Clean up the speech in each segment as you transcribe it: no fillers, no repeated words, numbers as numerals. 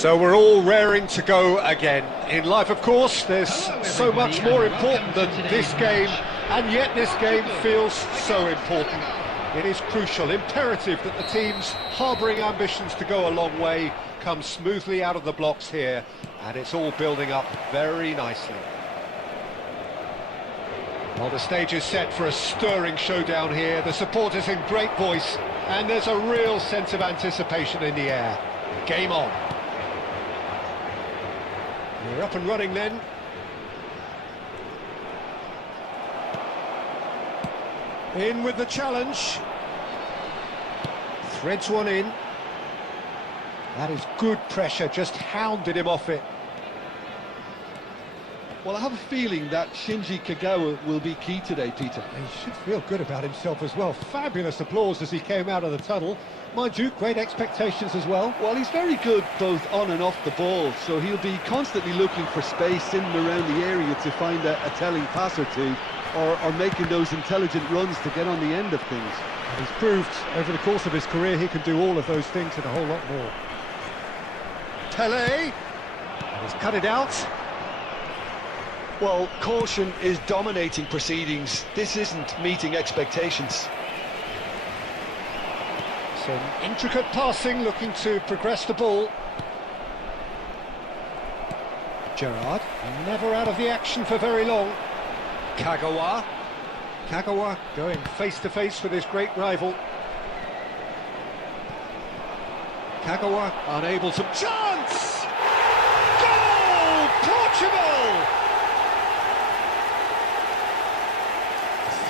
So we're all raring to go again. In life, of course, there's so much more important than this game, and yet this game feels so important. It is crucial, imperative that the teams harbouring ambitions to go a long way come smoothly out of the blocks here, and it's all building up very nicely. Well, the stage is set for a stirring showdown here. The supporters in great voice, And there's a real sense of anticipation in the air. Game on. We're up and running then. In with the challenge. Threads one in. That is good pressure, just hounded him off it. Well, I have a feeling that Shinji Kagawa will be key today, Peter. He should feel good about himself as well. Fabulous applause as he came out of the tunnel. Mind you, great expectations as well. Well, he's very good both on and off the ball, so he'll be constantly looking for space in and around the area to find a telling pass or two, or making those intelligent runs to get on the end of things. And he's proved over the course of his career he can do all of those things and a whole lot more. Tele, he's cut it out. Well, caution is dominating proceedings. This isn't meeting expectations. Some intricate passing, looking to progress the ball. Gerrard, never out of the action for very long. Kagawa. Kagawa going face-to-face with his great rival. Kagawa unable to... Chance! Goal! Portugal!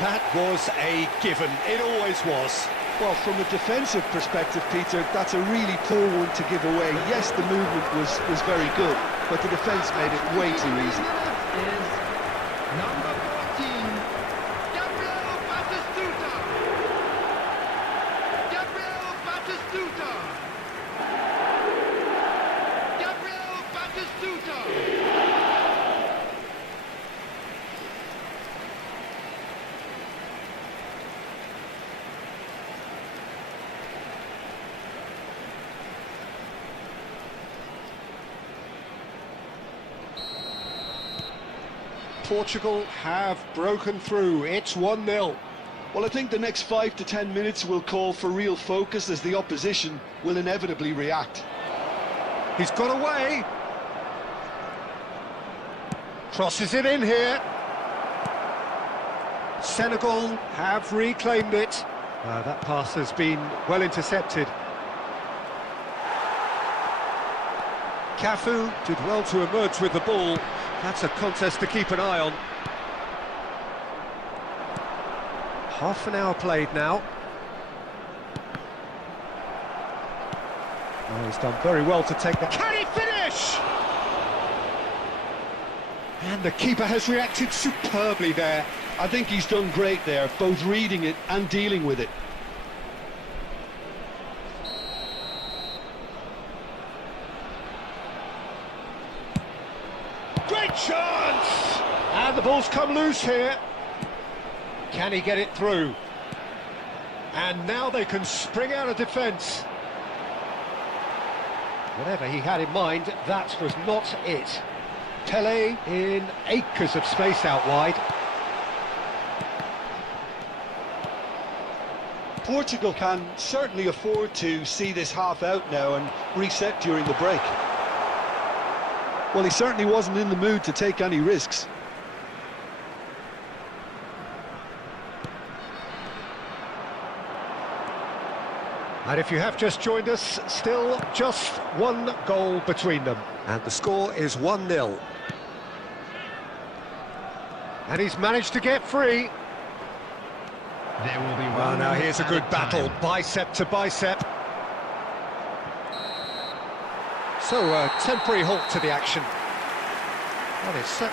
That was a given. It always was. Well, from a defensive perspective, Peter, that's a really poor one to give away. Yes, the movement was very good, but the defence made it way too easy. Is number 14, Gabriel Batistuta. Gabriel Batistuta. Gabriel Batistuta. Portugal have broken through. It's 1-0. Well, I think the next 5 to 10 minutes will call for real focus as the opposition will inevitably react. He's got away. Crosses it in here. Senegal have reclaimed it. That pass has been well intercepted. Cafu did well to emerge with the ball. That's a contest to keep an eye on. Half an hour played now. Oh, he's done very well to take that. Can he finish? And the keeper has reacted superbly there. I think he's done great there, both reading it and dealing with it. Great chance! And the ball's come loose here. Can he get it through? And now they can spring out of defence. Whatever he had in mind, that was not it. Pele in acres of space out wide. Portugal can certainly afford to see this half out now and reset during the break. Well, he certainly wasn't in the mood to take any risks. And if you have just joined us, still just one goal between them. And the score is 1-0. And he's managed to get free. There will be Oh, now here's a good battle, bicep to bicep. So, a temporary halt to the action. That is so...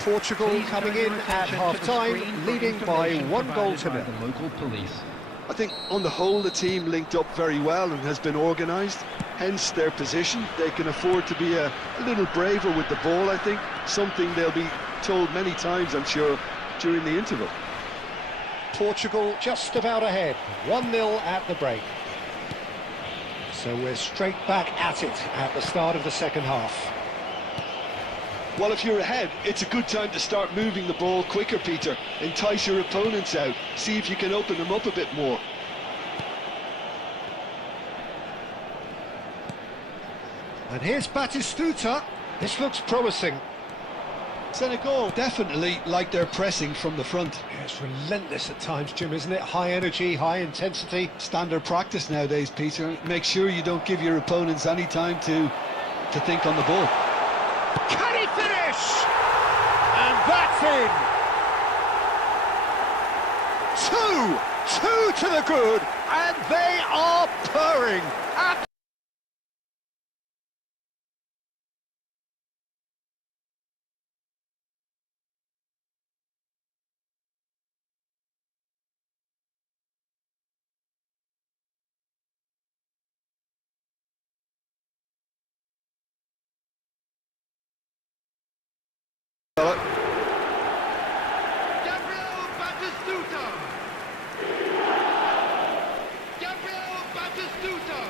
Portugal coming in at half-time, leading by 1-0. The local police. I think on the whole the team linked up very well and has been organised, hence their position. They can afford to be a little braver with the ball, I think, something they'll be told many times, I'm sure, during the interval. Portugal just about ahead, 1-0 at the break. So we're straight back at it at the start of the second half. Well, if you're ahead, it's a good time to start moving the ball quicker, Peter. Entice your opponents out, see if you can open them up a bit more. And here's Batistuta. This looks promising. Senegal definitely like their pressing from the front. Yeah, it's relentless at times, Jim, isn't it? High energy, high intensity. Standard practice nowadays, Peter. Make sure you don't give your opponents any time to think on the ball. Can he finish? And that's in. Two to the good, and they are purring. Gabriel Batistuta. Gabriel Batistuta.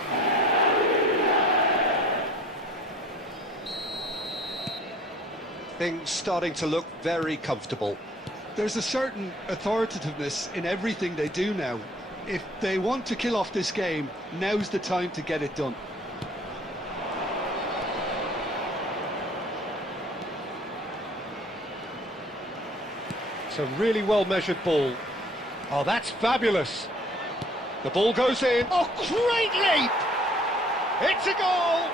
Things starting to look very comfortable. There's a certain authoritativeness in everything they do now. If they want to kill off this game, now's the time to get it done. It's a really well-measured ball. Oh, that's fabulous. The ball goes in. Oh, great leap! It's a goal!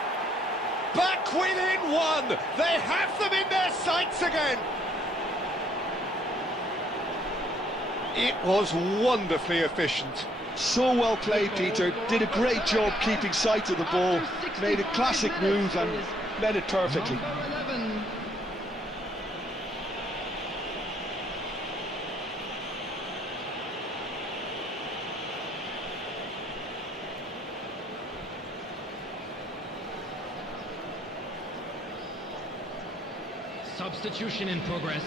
Back within one! They have them in their sights again! It was wonderfully efficient. So well played, Peter. Did a great job keeping sight of the ball. Made a classic move and met it perfectly. Number 11. Substitution in progress.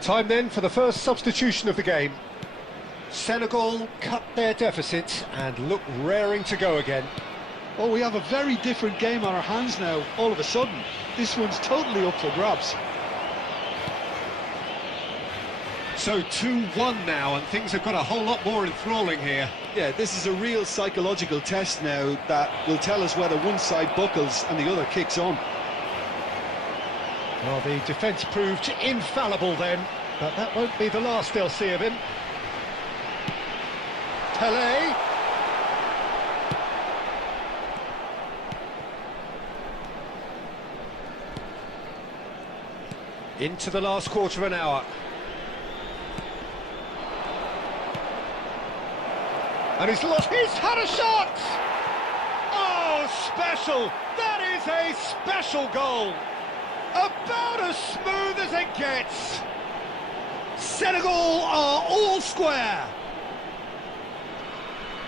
Time then for the first substitution of the game. Senegal cut their deficit and look raring to go again. Oh, we have a very different game on our hands now, all of a sudden. This one's totally up for grabs. So 2-1 now, and things have got a whole lot more enthralling here. Yeah, this is a real psychological test now that will tell us whether one side buckles and the other kicks on. Well, the defence proved infallible then, but that won't be the last they'll see of him. Pelé. Into the last quarter of an hour. And he's lost. He's had a shot! Oh, special! That is a special goal! About as smooth as it gets. Senegal are all square.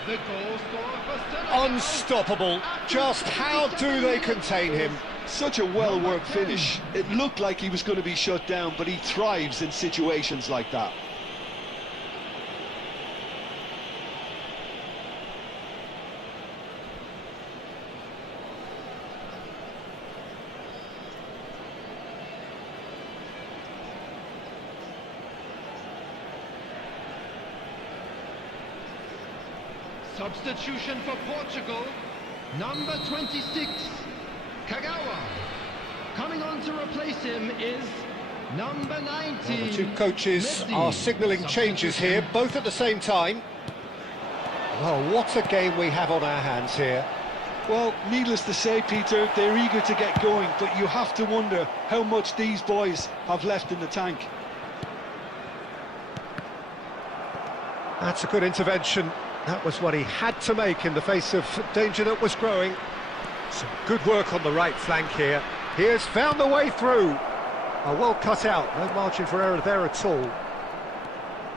The goal scorer for Senegal. Unstoppable. Just how do they contain him? Such a well-worked finish. It looked like he was going to be shut down, but he thrives in situations like that. Substitution for Portugal, number 26, Kagawa. Coming on to replace him is number 19. Well, the two coaches are signalling changes here, both at the same time. Well, what a game we have on our hands here. Well, needless to say, Peter, they're eager to get going, but you have to wonder how much these boys have left in the tank. That's a good intervention. That was what he had to make in the face of danger that was growing. Some good work on the right flank here. He has found the way through. Oh, well cut out, no margin for error there at all.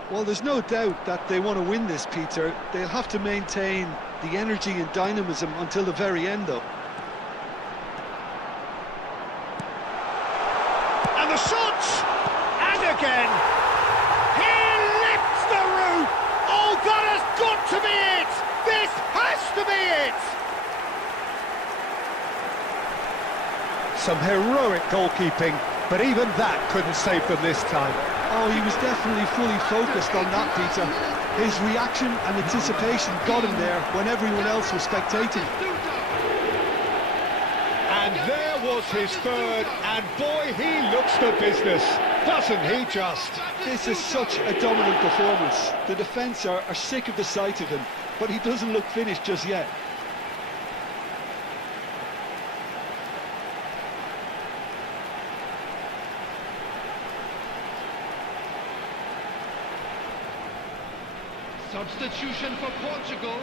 Well, there's no doubt that they want to win this, Peter. They'll have to maintain the energy and dynamism until the very end, though. And the shot! And again! He lifts the roof! Oh, that has got to be it! This has to be it! Some heroic goalkeeping, but even that couldn't save them this time. Oh, he was definitely fully focused on that, Peter. His reaction and anticipation got him there when everyone else was spectating. And there was his third, and boy, he looks the business, doesn't he just? This is such a dominant performance. The defence are sick of the sight of him, but he doesn't look finished just yet. Substitution for Portugal,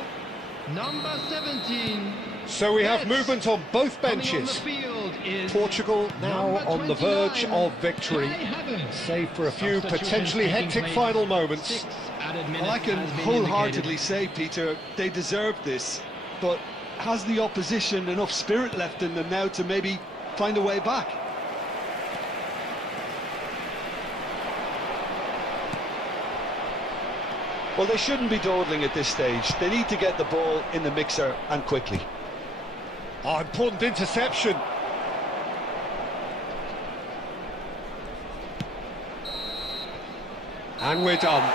number 17. So we have Yes. movement on both Coming on benches. the field is Portugal now number on the verge 29, of victory, Kai Havertz. save for a few Substitution potentially taking hectic place. final moments. 6 added minutes Well, I can has been wholeheartedly indicated. say, Peter, they deserved this, but has the opposition enough spirit left in them now to maybe find a way back? Well, they shouldn't be dawdling at this stage. They need to get the ball in the mixer and quickly. Oh, important interception. And we're done.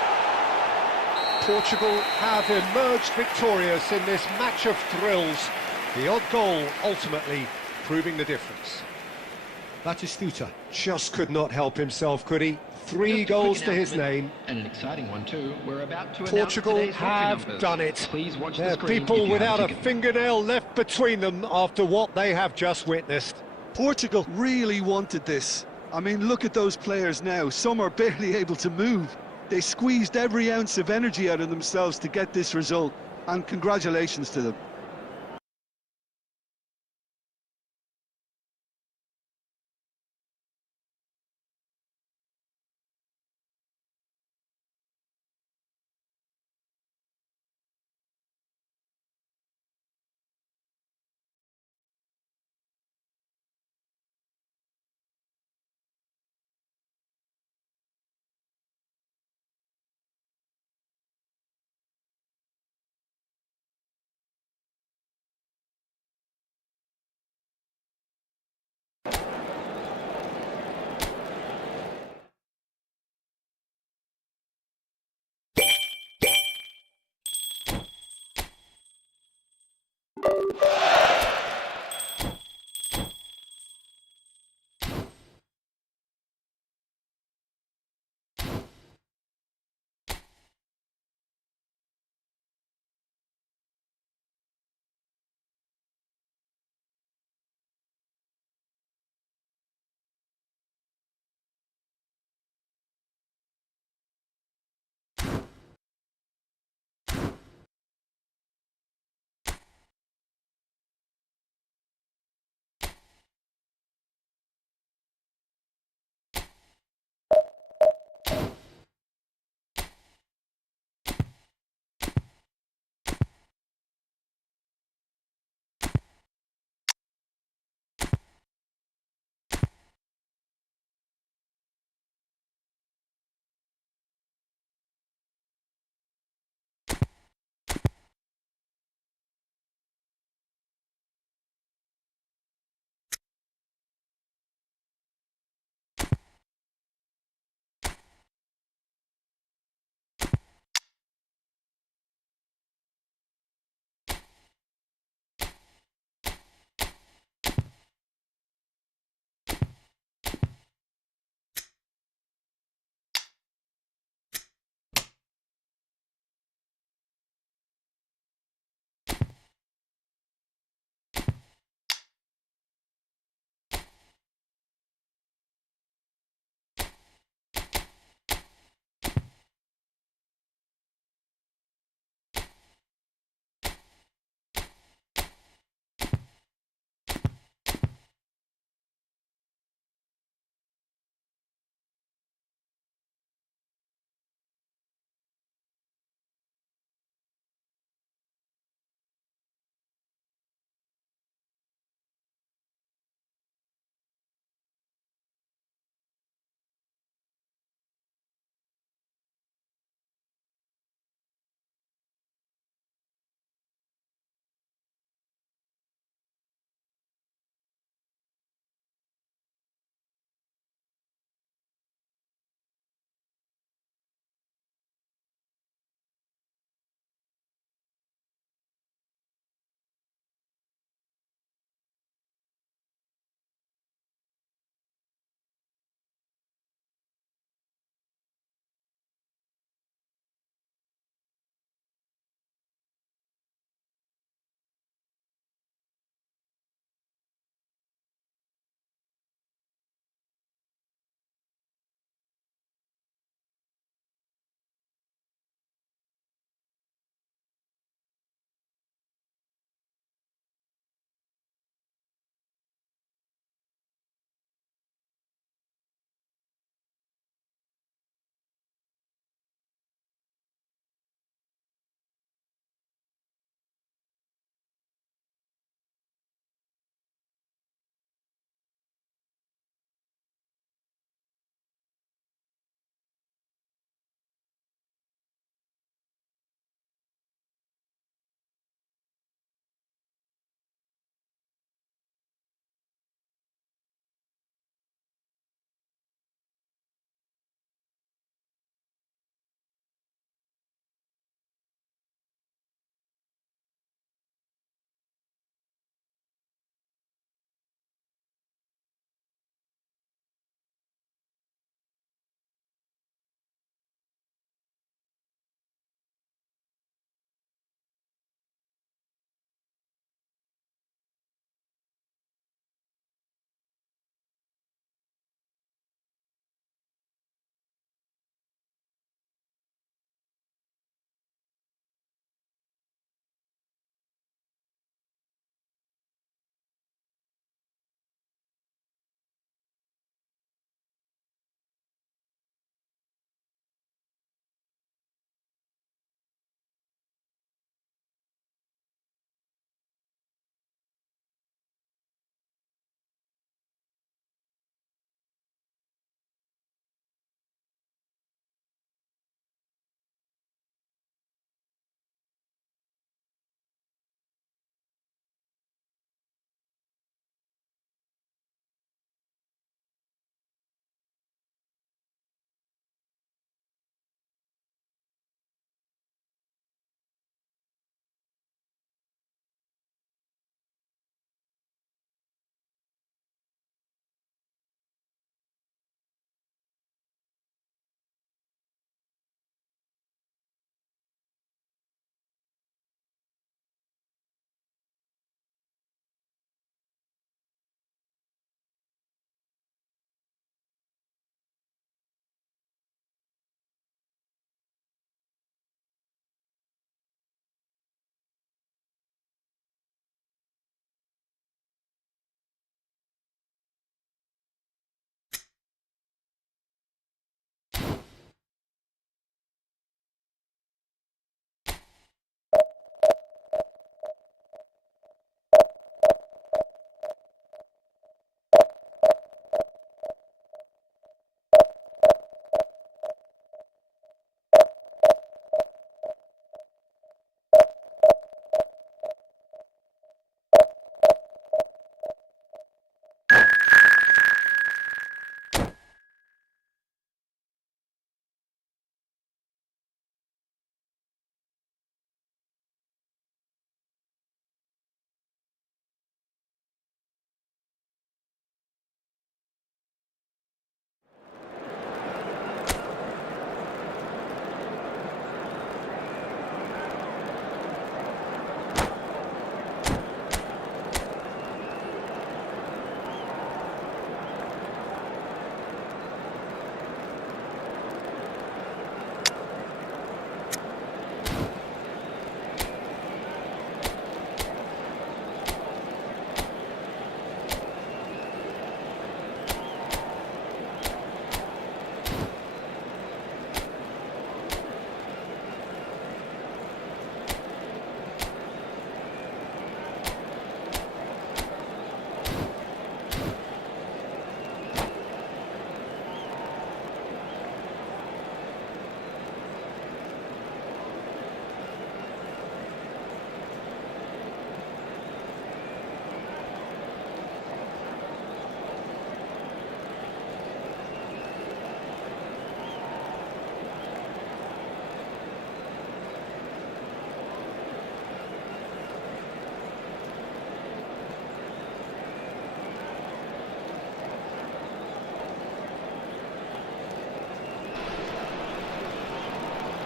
Portugal have emerged victorious in this match of thrills. The odd goal ultimately proving the difference. Batistuta just could not help himself, could he? 3 Just a goals quick to his announcement, name. and an exciting one too. We're about to Portugal announce today's entry have numbers. done it. Please watch the They're screen people if you have without a ticket. fingernail left between them after what they have just witnessed. Portugal really wanted this. I mean, look at those players now. Some are barely able to move. They squeezed every ounce of energy out of themselves to get this result, and congratulations to them.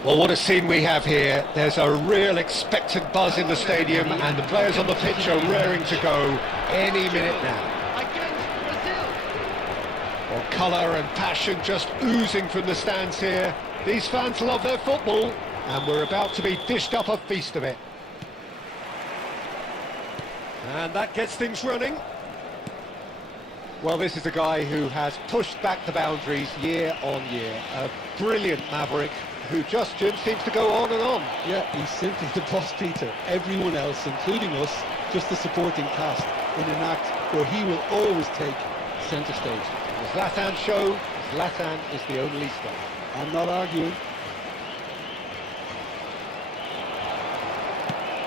Well, what a scene we have here. There's a real expectant buzz in the stadium, and the players on the pitch are raring to go any minute now. Against Brazil. Well, colour and passion just oozing from the stands here. These fans love their football, and we're about to be dished up a feast of it. And that gets things running. Well, this is a guy who has pushed back the boundaries year on year. A brilliant maverick who just seems to go on and on. Yeah, he's simply the boss, Peter. Everyone else, including us, just the supporting cast in an act where he will always take centre stage. The Zlatan show, Zlatan is the only star. I'm not arguing.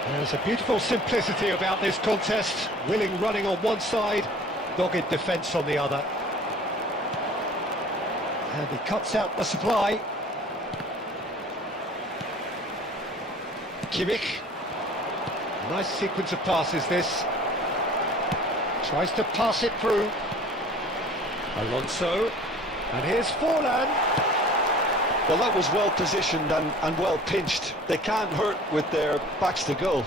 There's a beautiful simplicity about this contest. Willing running on one side, dogged defence on the other. And he cuts out the supply. Kimmich. Nice sequence of passes this. Tries to pass it through. Alonso. And here's Forlan. Well, that was well positioned and well pinched. They can't hurt with their backs to goal.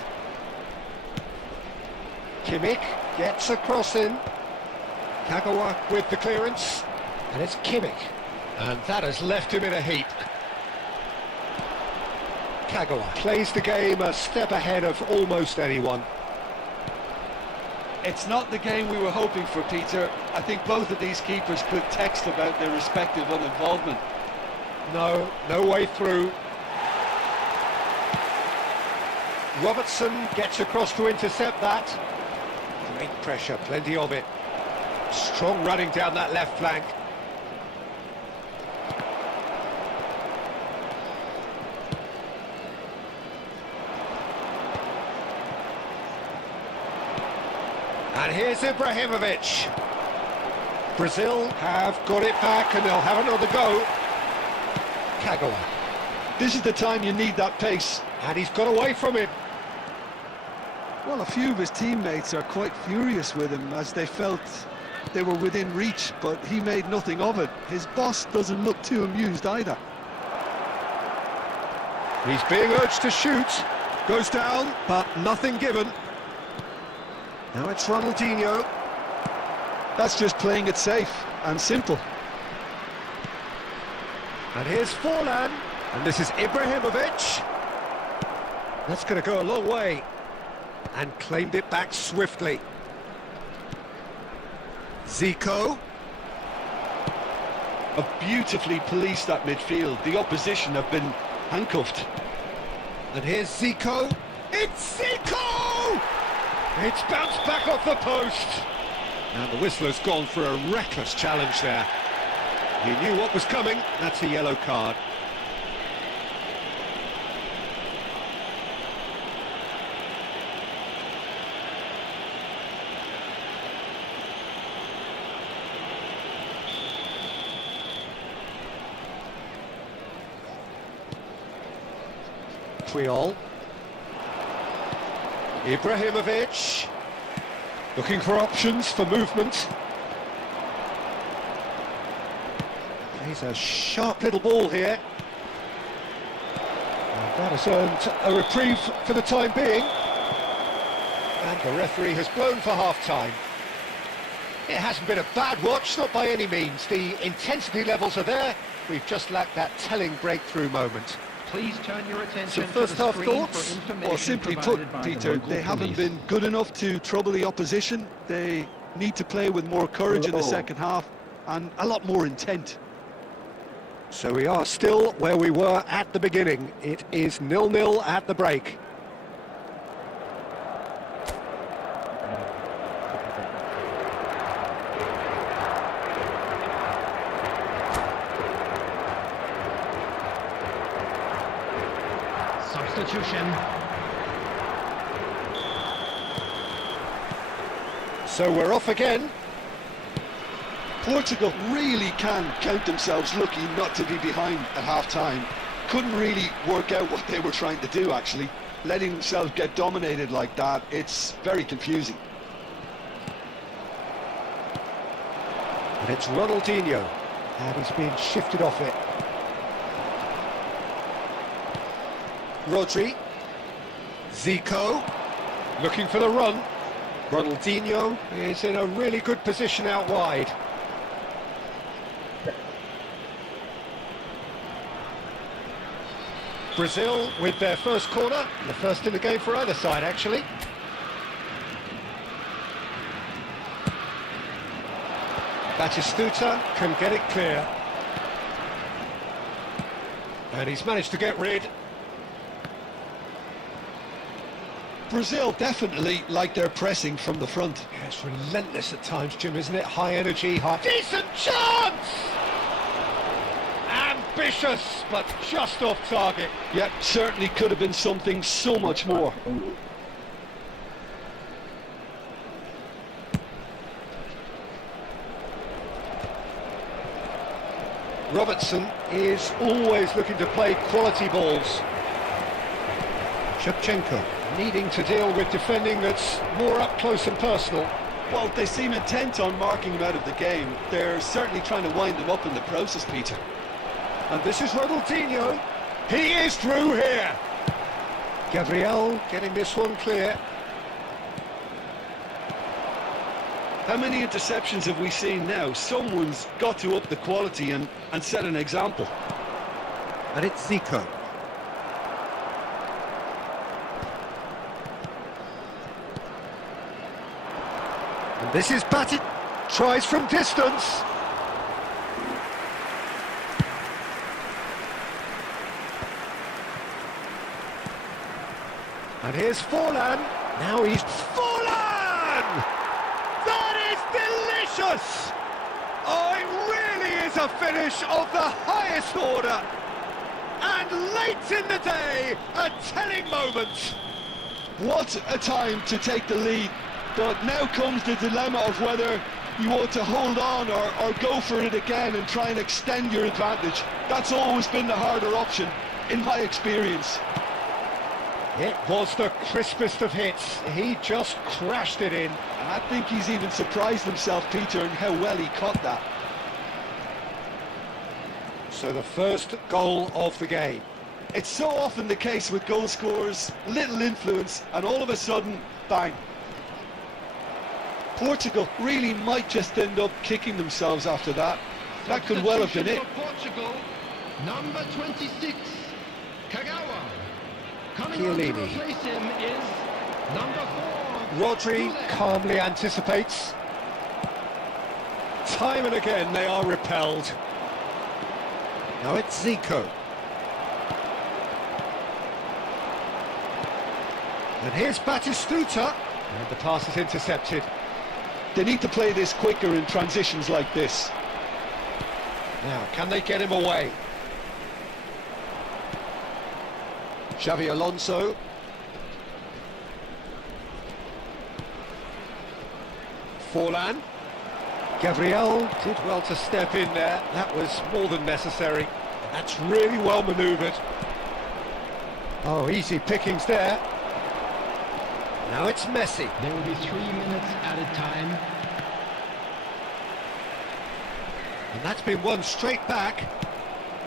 Kimmich gets a cross in. Kagawa with the clearance. And it's Kimmich. And that has left him in a heap. Kagawa plays the game a step ahead of almost anyone. It's not the game we were hoping for, Peter. I think both of these keepers could text about their respective uninvolvement. No way through. Robertson gets across to intercept that. Great pressure, plenty of it. Strong running down that left flank. And here's Ibrahimovic. Brazil have got it back and they'll have another go. Kagawa. This is the time you need that pace. And he's got away from him. Well, a few of his teammates are quite furious with him as they felt they were within reach, but he made nothing of it. His boss doesn't look too amused either. He's being urged to shoot. Goes down, but nothing given. Now it's Ronaldinho. That's just playing it safe and simple. And here's Forlan. And this is Ibrahimovic. That's going to go a long way. And claimed it back swiftly. Zico. Have beautifully policed that midfield. The opposition have been handcuffed. And here's Zico. It's Zico! It's bounced back off the post. Now the whistler's gone for a reckless challenge there. He knew what was coming. That's a yellow card. Puyol. Ibrahimovic. Looking for options for movement. Plays a sharp little ball here. And that has earned a reprieve for the time being. And the referee has blown for half-time. It hasn't been a bad watch, not by any means. The intensity levels are there. We've just lacked that telling breakthrough moment. Please turn your attention So first to the half screen thoughts? for information Well, simply provided put, by the Peter, local they haven't police. been good enough to trouble the opposition. They need to play with more courage in the second half and a lot more intent. So we are still where we were at the beginning. It is 0-0 at the break. Substitution. So we're off again. Portugal really can count themselves lucky not to be behind at half-time. Couldn't really work out what they were trying to do, actually. Letting themselves get dominated like that, it's very confusing. And it's Ronaldinho. And he's being shifted off it. Rodri. Zico. Looking for the run. Ronaldinho is in a really good position out wide. Brazil with their first corner, the first in the game for either side actually. Batistuta can get it clear. And he's managed to get rid. Brazil definitely like their pressing from the front. Yeah, it's relentless at times, Jim, isn't it? High energy, high... Decent chance! Ambitious, but just off target. Yeah, certainly could have been something so much more. Robertson is always looking to play quality balls. Shevchenko needing to deal with defending that's more up close and personal. Well, they seem intent on marking him out of the game. They're certainly trying to wind him up in the process, Peter. And this is Ronaldinho. He is through here. Gabriel getting this one clear. How many interceptions have we seen now? Someone's got to up the quality and set an example. And it's Zico. And this is Batty. Tries from distance. And here's Forlan. Now he's Forlan! That is delicious! Oh, it really is a finish of the highest order. And late in the day, a telling moment. What a time to take the lead. But now comes the dilemma of whether you want to hold on or go for it again and try and extend your advantage. That's always been the harder option, in my experience. It was the crispest of hits. He just crashed it in. And I think he's even surprised himself, Peter, in how well he caught that. So the first goal of the game. It's so often the case with goal scorers, little influence, and all of a sudden, bang. Portugal really might just end up kicking themselves after that. That could well have been it. For Portugal, number 26, Kagawa. Coming on to Chiellini. replace him is number 4. Rodri calmly anticipates. Time and again they are repelled. Now it's Zico. And here's Batistuta. And the pass is intercepted. They need to play this quicker in transitions like this. Now, can they get him away? Xavi Alonso. Forlan. Gabriel did well to step in there. That was more than necessary. That's really well manoeuvred. Oh, easy pickings there. Now it's Messi. There will be 3 minutes added time. And that's been won straight back.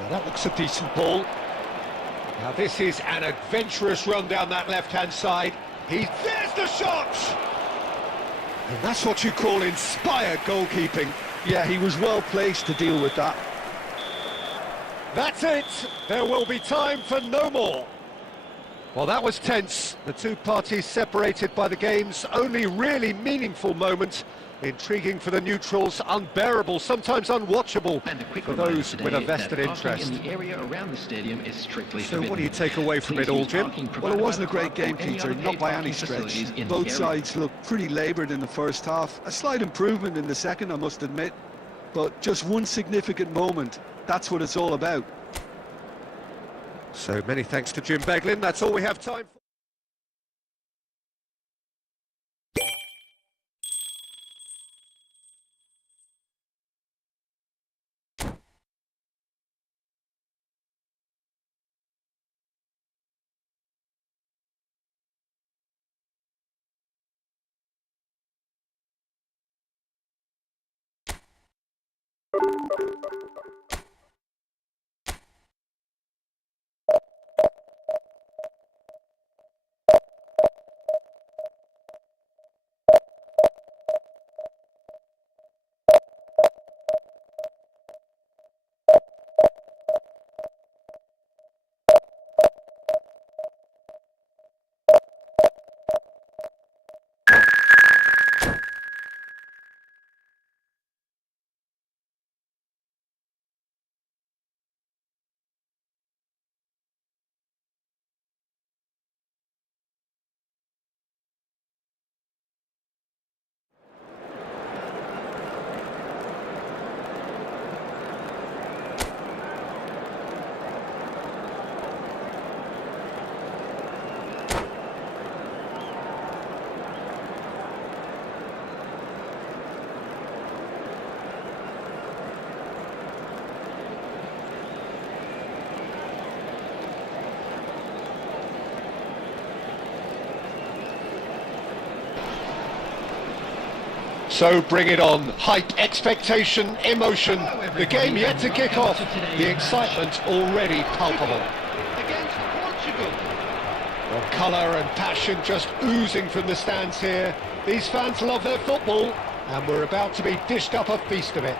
Now that looks a decent ball. Now this is an adventurous run down that left-hand side. There's the shot! And that's what you call inspired goalkeeping. Yeah, he was well placed to deal with that. That's it. There will be time for no more. Well, that was tense. The two parties separated by the game's only really meaningful moment. Intriguing for the neutrals, unbearable, sometimes unwatchable And a quick for reminder those with a today vested that parking interest. in the area around the stadium is strictly So what do forbidden. you take away from it all, Jim? Well, it wasn't a great game, Peter, not by any stretch. Both sides looked pretty laboured in the first half. A slight improvement in the second, I must admit. But just one significant moment. That's what it's all about. So many thanks to Jim Beglin. That's all we have time for. So bring it on. Hype, expectation, emotion. The game yet to kick off. The excitement already palpable. Against Portugal. Well, colour and passion just oozing from the stands here. These fans love their football, and we're about to be dished up a feast of it.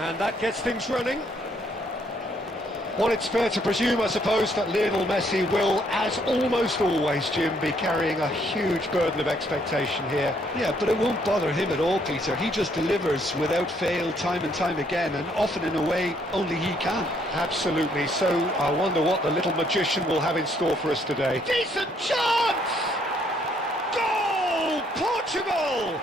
And that gets things running. Well, it's fair to presume, I suppose, that Lionel Messi will, as almost always, Jim, be carrying a huge burden of expectation here. Yeah, but it won't bother him at all, Peter. He just delivers without fail time and time again, and often in a way only he can. Absolutely. So I wonder what the little magician will have in store for us today. Decent chance! Goal! Portugal!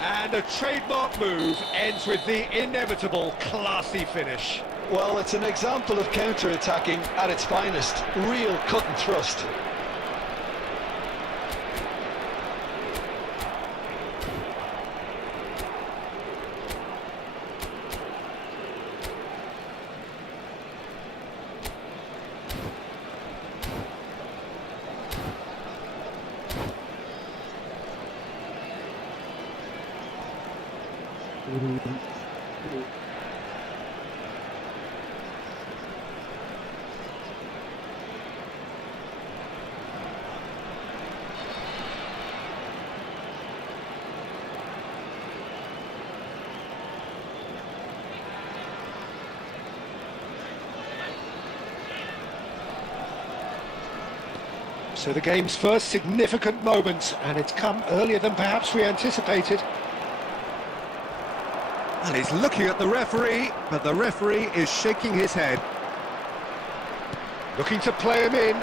And a trademark move ends with the inevitable classy finish. Well, it's an example of counter-attacking at its finest. Real cut and thrust. So the game's first significant moment, and it's come earlier than perhaps we anticipated. And he's looking at the referee, but the referee is shaking his head. Looking to play him in.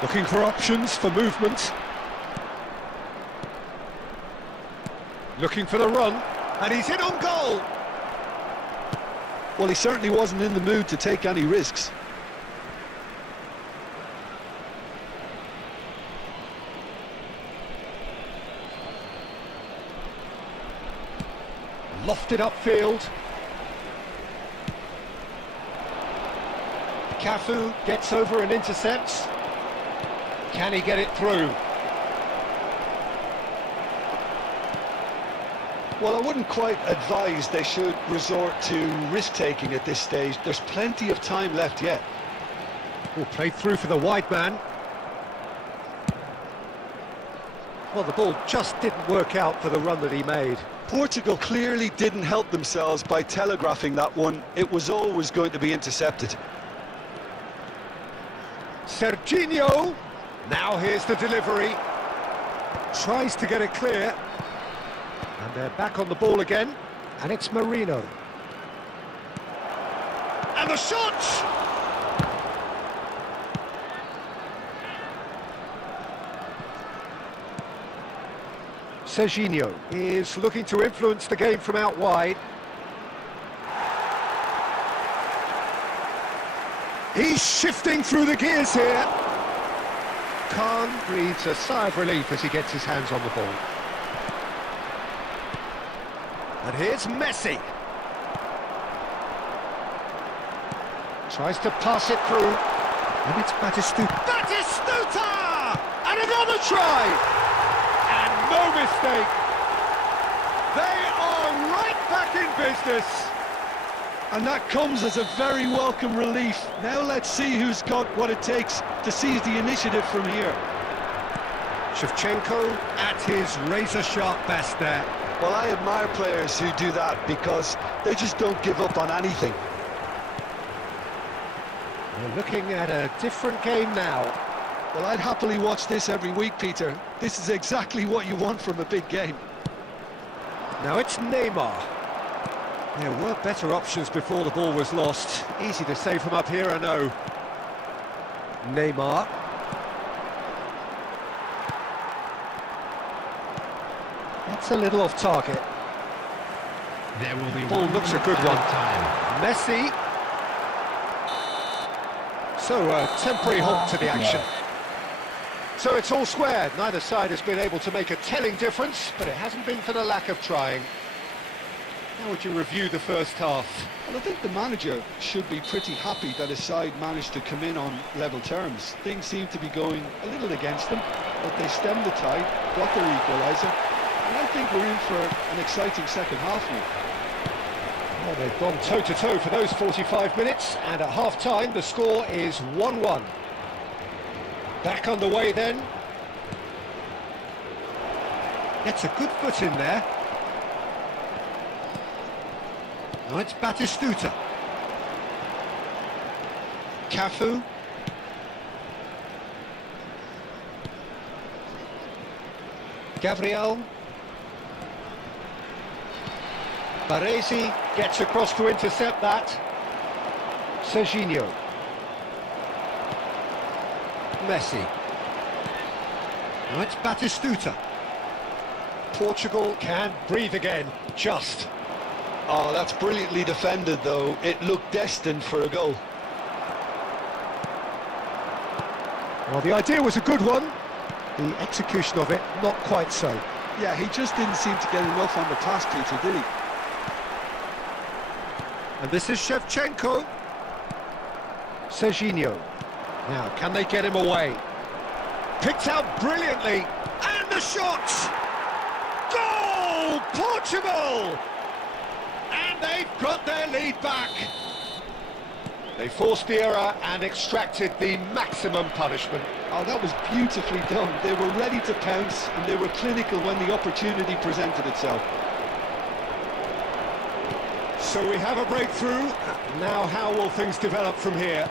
Looking for options for movement. Looking for the run, and he's in on goal. Well, he certainly wasn't in the mood to take any risks. Lofted upfield. Cafu gets over and intercepts. Can he get it through? Well, I wouldn't quite advise they should resort to risk-taking at this stage. There's plenty of time left yet. Oh, played through for the wide man. Well, the ball just didn't work out for the run that he made. Portugal clearly didn't help themselves by telegraphing that one. It was always going to be intercepted. Serginho. Now here's the delivery. Tries to get it clear. And they're back on the ball again. And it's Marino. And the shot! Serginho is looking to influence the game from out wide. He's shifting through the gears here. Khan breathes a sigh of relief as he gets his hands on the ball. And here's Messi. Tries to pass it through. And it's Batistuta. Batistuta! And another try! And no mistake. They are right back in business. And that comes as a very welcome relief. Now let's see who's got what it takes to seize the initiative from here. Shevchenko at his razor-sharp best there. Well, I admire players who do that because they just don't give up on anything. We're looking at a different game now. Well, I'd happily watch this every week, Peter. This is exactly what you want from a big game. Now it's Neymar. There were better options before the ball was lost. Easy to say from up here, I know. Neymar. That's a little off target. There will be Ball looks a good one. time. Messi. So a temporary halt to the action. So it's all square. Neither side has been able to make a telling difference, but it hasn't been for the lack of trying. How would you review the first half? Well, I think the manager should be pretty happy that his side managed to come in on level terms. Things seem to be going a little against them, but they stemmed the tide, got their equaliser, and I think we're in for an exciting second half now. Well, they've gone toe-to-toe for those 45 minutes, and at half-time the score is 1-1. Back underway then. Gets a good foot in there. Now it's Batistuta. Cafu. Gabriel. Baresi gets across to intercept that. Serginho. Messi. Now it's Batistuta. Portugal can breathe again, just. Oh, that's brilliantly defended, though. It looked destined for a goal. Well, the idea was a good one. The execution of it, not quite so. Yeah, he just didn't seem to get enough on the pass, Peter, did he? And this is Shevchenko. Serginho. Now, can they get him away? Picked out brilliantly. And the shot! Goal! Portugal! And they've got their lead back. They forced the error and extracted the maximum punishment. Oh, that was beautifully done. They were ready to pounce, and they were clinical when the opportunity presented itself. So we have a breakthrough. Now how will things develop from here?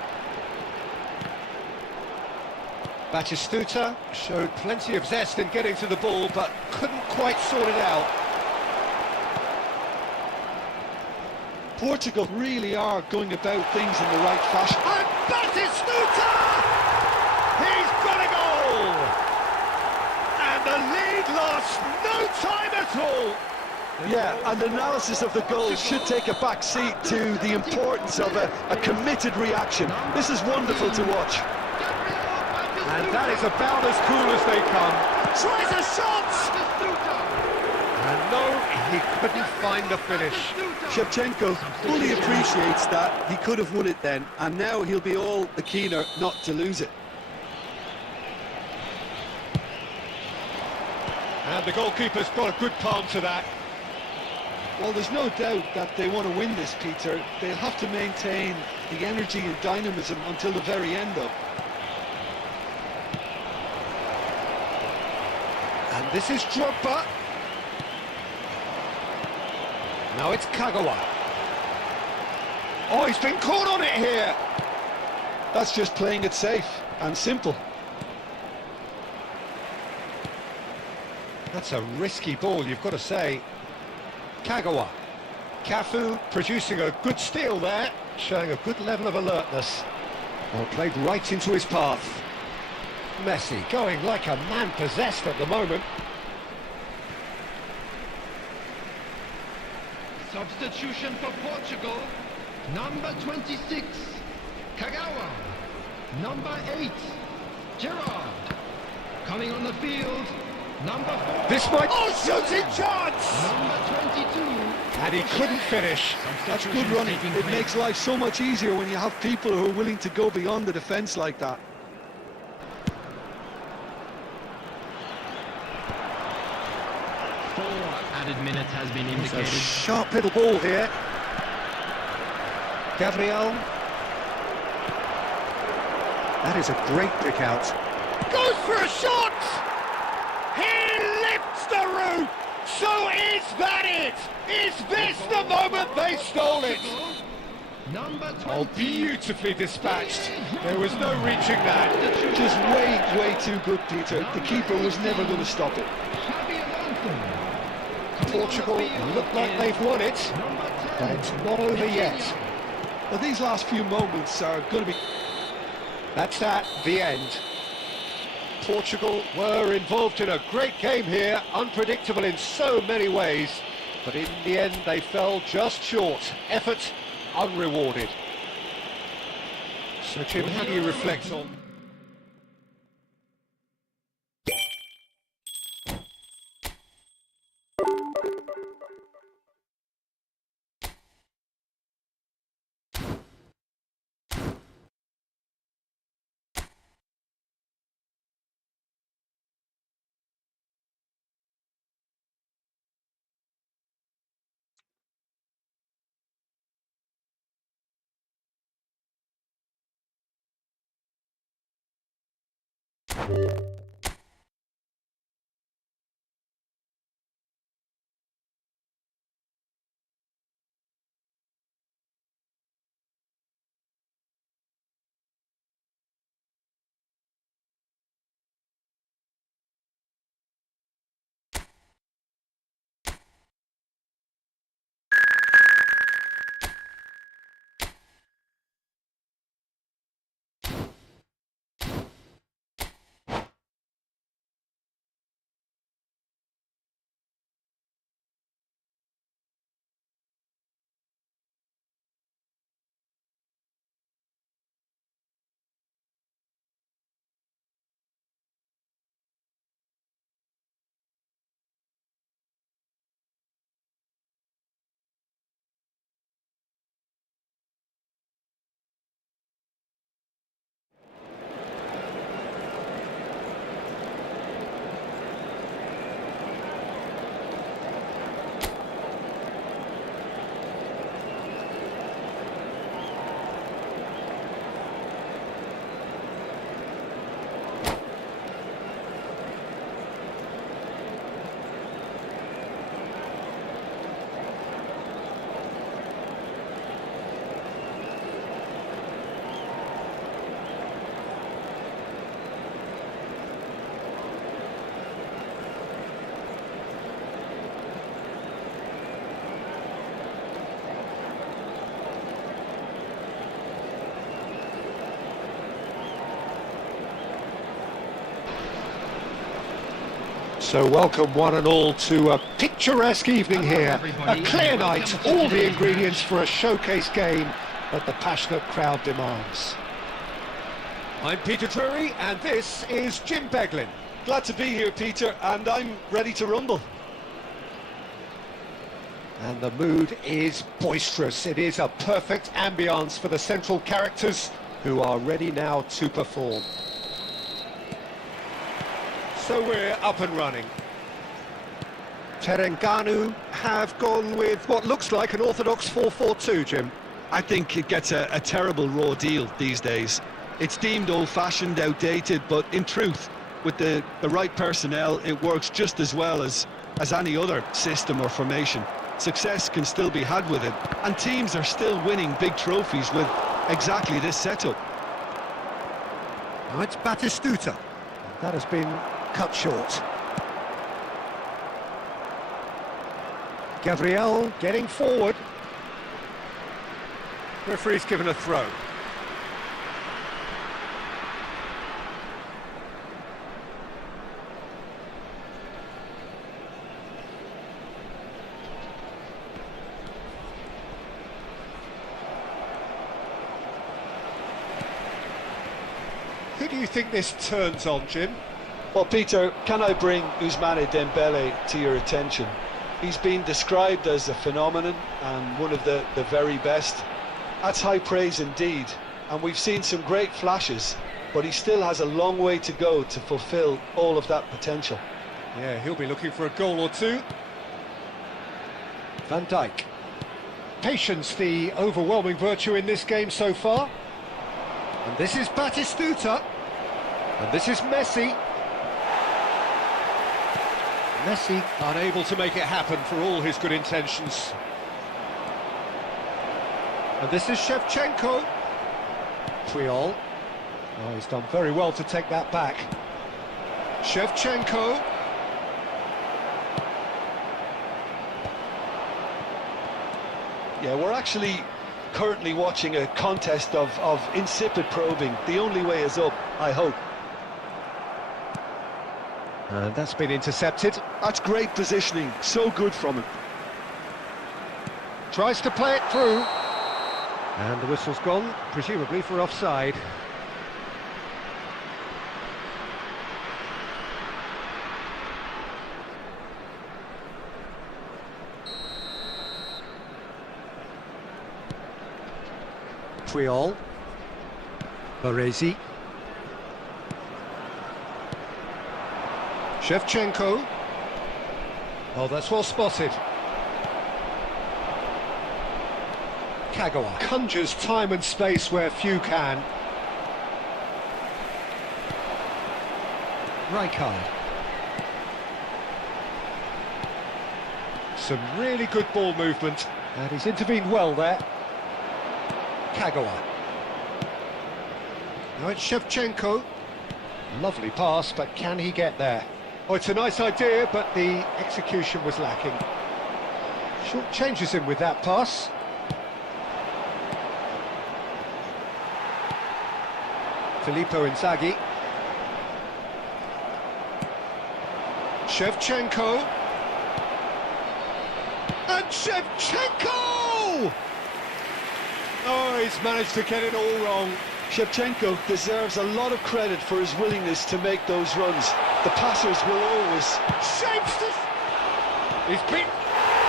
Batistuta showed plenty of zest in getting to the ball, but couldn't quite sort it out. Portugal really are going about things in the right fashion. And Batistuta! He's got a goal! And the lead lost no time at all! Yeah, and analysis of the goal should take a back seat to the importance of a committed reaction. This is wonderful to watch. And that is about as cool as they come. Tries a shot! And no, he couldn't find the finish. Shevchenko fully appreciates that he could have won it then, and now he'll be all the keener not to lose it. And the goalkeeper's got a good palm to that. Well, there's no doubt that they want to win this, Peter. They'll have to maintain the energy and dynamism until the very end, though. And this is Drogba. Now it's Kagawa. Oh, he's been caught on it here. That's just playing it safe and simple. That's a risky ball, you've got to say. Kagawa. Cafu producing a good steal there, showing a good level of alertness. Well, played right into his path. Messi going like a man possessed at the moment. Substitution for Portugal. Number 26, Kagawa. Number 8, Gerard. Coming on the field, number 4. This might... Oh, shooting chance! Number 22. And he couldn't finish. That's good running. It makes life so much easier when you have people who are willing to go beyond the defence like that. Added minutes has been It's a indicated. sharp little ball here. Gabriel. That is a great pick out. Goes for a shot! He lifts the roof! So is that it? Is this the moment they stole it? Number 20. Oh, beautifully dispatched. There was no reaching that. Just way too good, Peter. The keeper was never going to stop it. Xavi Alonso. Portugal look like they've won it, but it's not over yet. Well, these last few moments are going to be... That's that, the end. Portugal were involved in a great game here, unpredictable in so many ways, but in the end they fell just short. Effort unrewarded. So Jim, how do you reflect on So welcome one and all to a picturesque evening here, a clear night, all the ingredients for a showcase game that the passionate crowd demands. I'm Peter Drury and this is Jim Beglin. Glad to be here, Peter, and I'm ready to rumble. And the mood is boisterous. It is a perfect ambience for the central characters who are ready now to perform. So we're up and running. Terengganu have gone with what looks like an orthodox 4-4-2, Jim. I think it gets a terrible raw deal these days. It's deemed old-fashioned, outdated, but in truth, with the right personnel, it works just as well as any other system or formation. Success can still be had with it, and teams are still winning big trophies with exactly this setup. Now it's Batistuta. That has been cut short. Gabriel getting forward. Referee's given a throw. Who do you think this turns on, Jim? Well, Peter, can I bring Ousmane Dembele to your attention? He's been described as a phenomenon and one of the very best. That's high praise indeed, and we've seen some great flashes, but he still has a long way to go to fulfill all of that potential. Yeah, he'll be looking for a goal or two. Van Dijk. Patience, the overwhelming virtue in this game so far. And this is Batistuta. And this is Messi. Messi unable to make it happen for all his good intentions. And this is Shevchenko. Puyol. Oh, he's done very well to take that back. Shevchenko. Yeah, we're actually currently watching a contest of insipid probing. The only way is up, I hope. And that's been intercepted. That's great positioning, so good from him. Tries to play it through. And the whistle's gone, presumably for offside. Puyol. Baresi. Shevchenko. Oh, that's well spotted. Kagawa conjures time and space where few can. Rijkaard. Some really good ball movement, and he's intervened well there. Kagawa. Now it's Shevchenko. Lovely pass, but can he get there? Oh, it's a nice idea, but the execution was lacking. Short changes him with that pass. Filippo Inzaghi. Shevchenko. And Shevchenko! Oh, he's managed to get it all wrong. Shevchenko deserves a lot of credit for his willingness to make those runs. The passers will always... Shapes this! He's beat...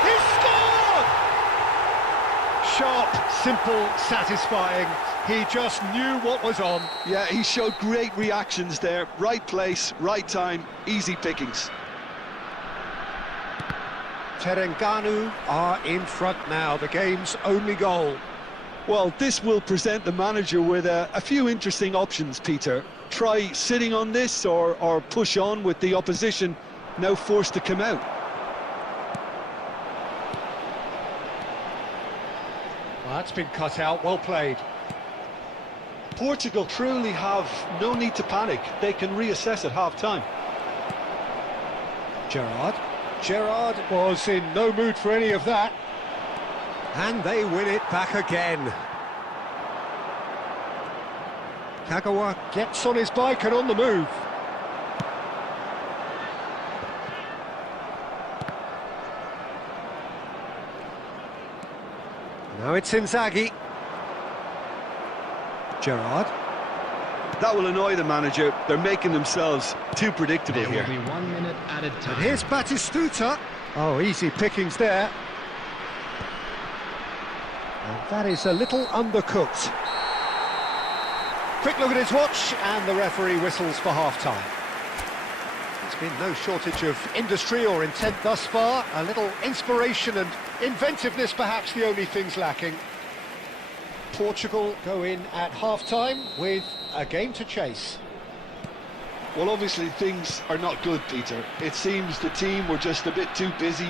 He's scored! Sharp, simple, satisfying. He just knew what was on. Yeah, he showed great reactions there. Right place, right time, easy pickings. Terengganu are in front now, the game's only goal. Well, this will present the manager with a few interesting options, Peter. Try sitting on this or push on with the opposition now forced to come out. Well, that's been cut out, well played. Portugal truly have no need to panic. They can reassess at half-time. Gerrard was in no mood for any of that. And they win it back again. Kagawa gets on his bike and on the move. Now it's Inzaghi. Gerrard. That will annoy the manager. They're making themselves too predictable There here. will be 1 minute added time. And here's Batistuta. Oh, easy pickings there. And that is a little undercooked. Quick look at his watch, and the referee whistles for half-time. There's been no shortage of industry or intent thus far. A little inspiration and inventiveness, perhaps the only things lacking. Portugal go in at half-time with a game to chase. Well, obviously things are not good, Peter. It seems the team were just a bit too busy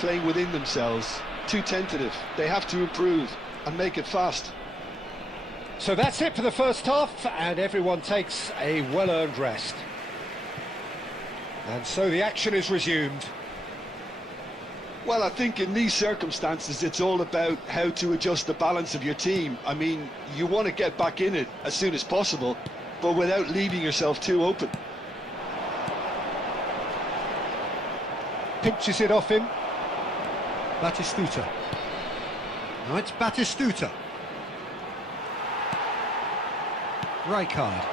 playing within themselves, too tentative. They have to improve and make it fast. So that's it for the first half, and everyone takes a well-earned rest. And so the action is resumed. Well, I think in these circumstances it's all about how to adjust the balance of your team. I mean, you want to get back in it as soon as possible, but without leaving yourself too open. Pinches it off him. Batistuta. Now it's Batistuta. Rijkaard.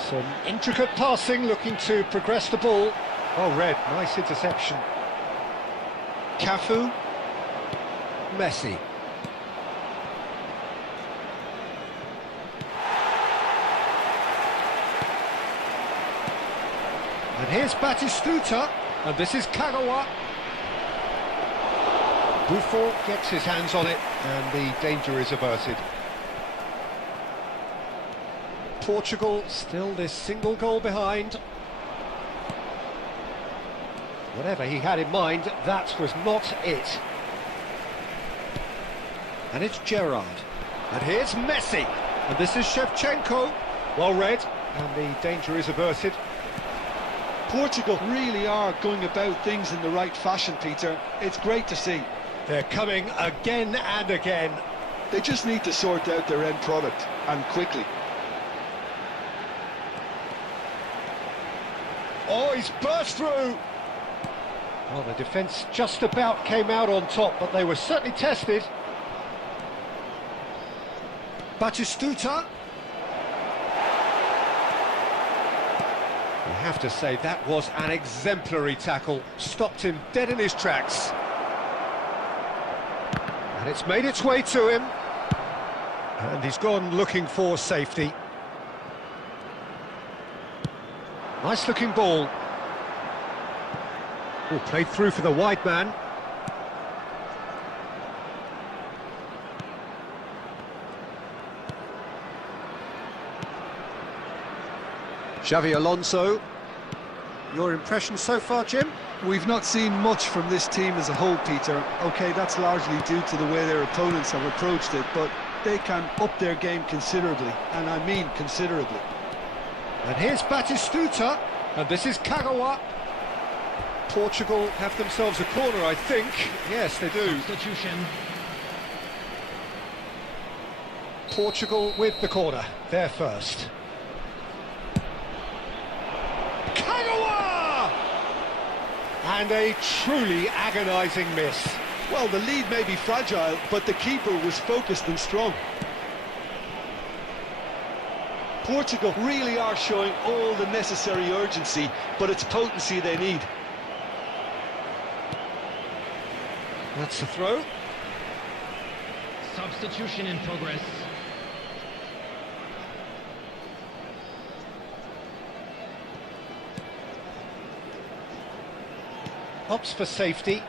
Some intricate passing, looking to progress the ball. Oh, Red, nice interception. Cafu. Messi. And here's Batistuta, and this is Kagawa. Buffon gets his hands on it, and the danger is averted. Portugal still this single goal behind. Whatever he had in mind, that was not it. And it's Gerrard. And here's Messi. And this is Shevchenko. Well read, and the danger is averted. Portugal really are going about things in the right fashion, Peter. It's great to see. They're coming again and again. They just need to sort out their end product, and quickly. Oh, he's burst through! Well, the defence just about came out on top, but they were certainly tested. Batistuta. You have to say that was an exemplary tackle. Stopped him dead in his tracks. And it's made its way to him. And he's gone looking for safety. Nice looking ball. Oh, played through for the wide man. Xavi Alonso. Your impression so far, Jim? We've not seen much from this team as a whole, Peter. OK, that's largely due to the way their opponents have approached it, but they can up their game considerably, and I mean considerably. And here's Batistuta, and this is Kagawa. Portugal have themselves a corner, I think. Yes, they do. Substitution. Portugal with the corner, they're first. Kagawa! And a truly agonising miss. Well, the lead may be fragile, but the keeper was focused and strong. Portugal really are showing all the necessary urgency, but it's potency they need. That's the throw. Substitution in progress. Opts for safety.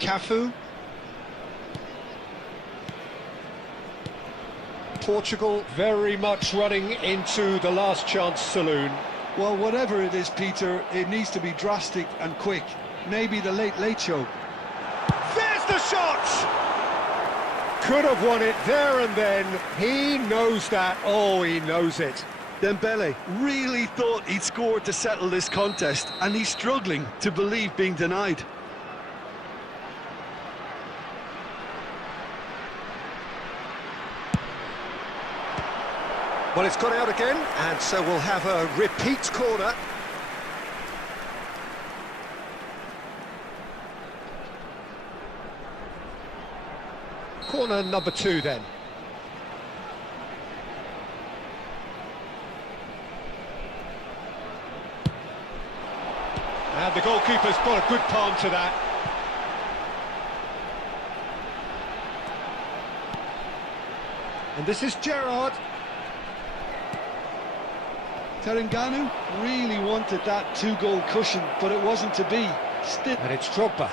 Cafu. Portugal very much running into the last chance saloon. Well, whatever it is, Peter, it needs to be drastic and quick. Maybe the late show. There's the shot! Could have won it there and then. He knows that. Oh, he knows it. Dembele really thought he'd scored to settle this contest, and he's struggling to believe being denied. Well, it's gone out again, and so we'll have a repeat corner. Corner number 2 then. And the goalkeeper's got a good palm to that. And this is Gerrard. Terengganu really wanted that two-goal cushion, but it wasn't to be. And it's Drogba.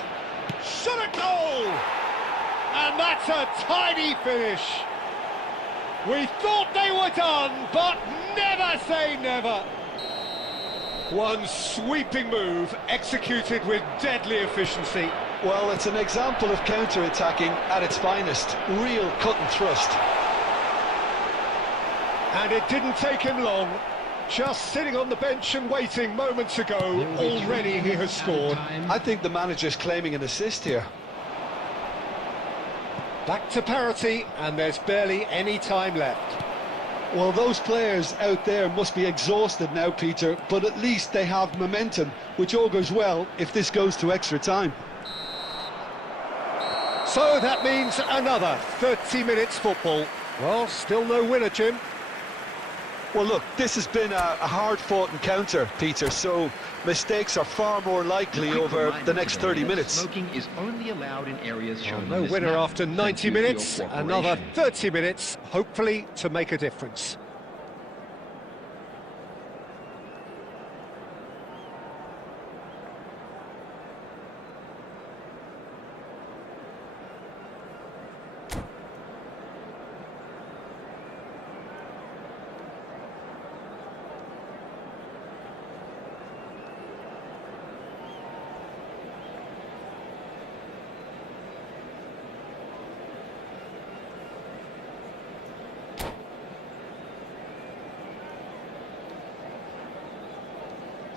Shot a goal! And that's a tiny finish. We thought they were done, but never say never. One sweeping move, executed with deadly efficiency. Well, it's an example of counter-attacking at its finest. Real cut and thrust. And it didn't take him long. Just sitting on the bench and waiting moments ago, already he has scored. I think the manager's claiming an assist here. Back to parity, and there's barely any time left. Well, those players out there must be exhausted now, Peter, but at least they have momentum, which augurs well if this goes to extra time. So that means another 30 minutes football. Well, still no winner, Jim. Well, look, this has been a hard-fought encounter, Peter, so mistakes are far more likely over the next 30 minutes. Smoking is only allowed in areas shown No on this winner map. after 90 minutes, another 30 minutes, hopefully to make a difference.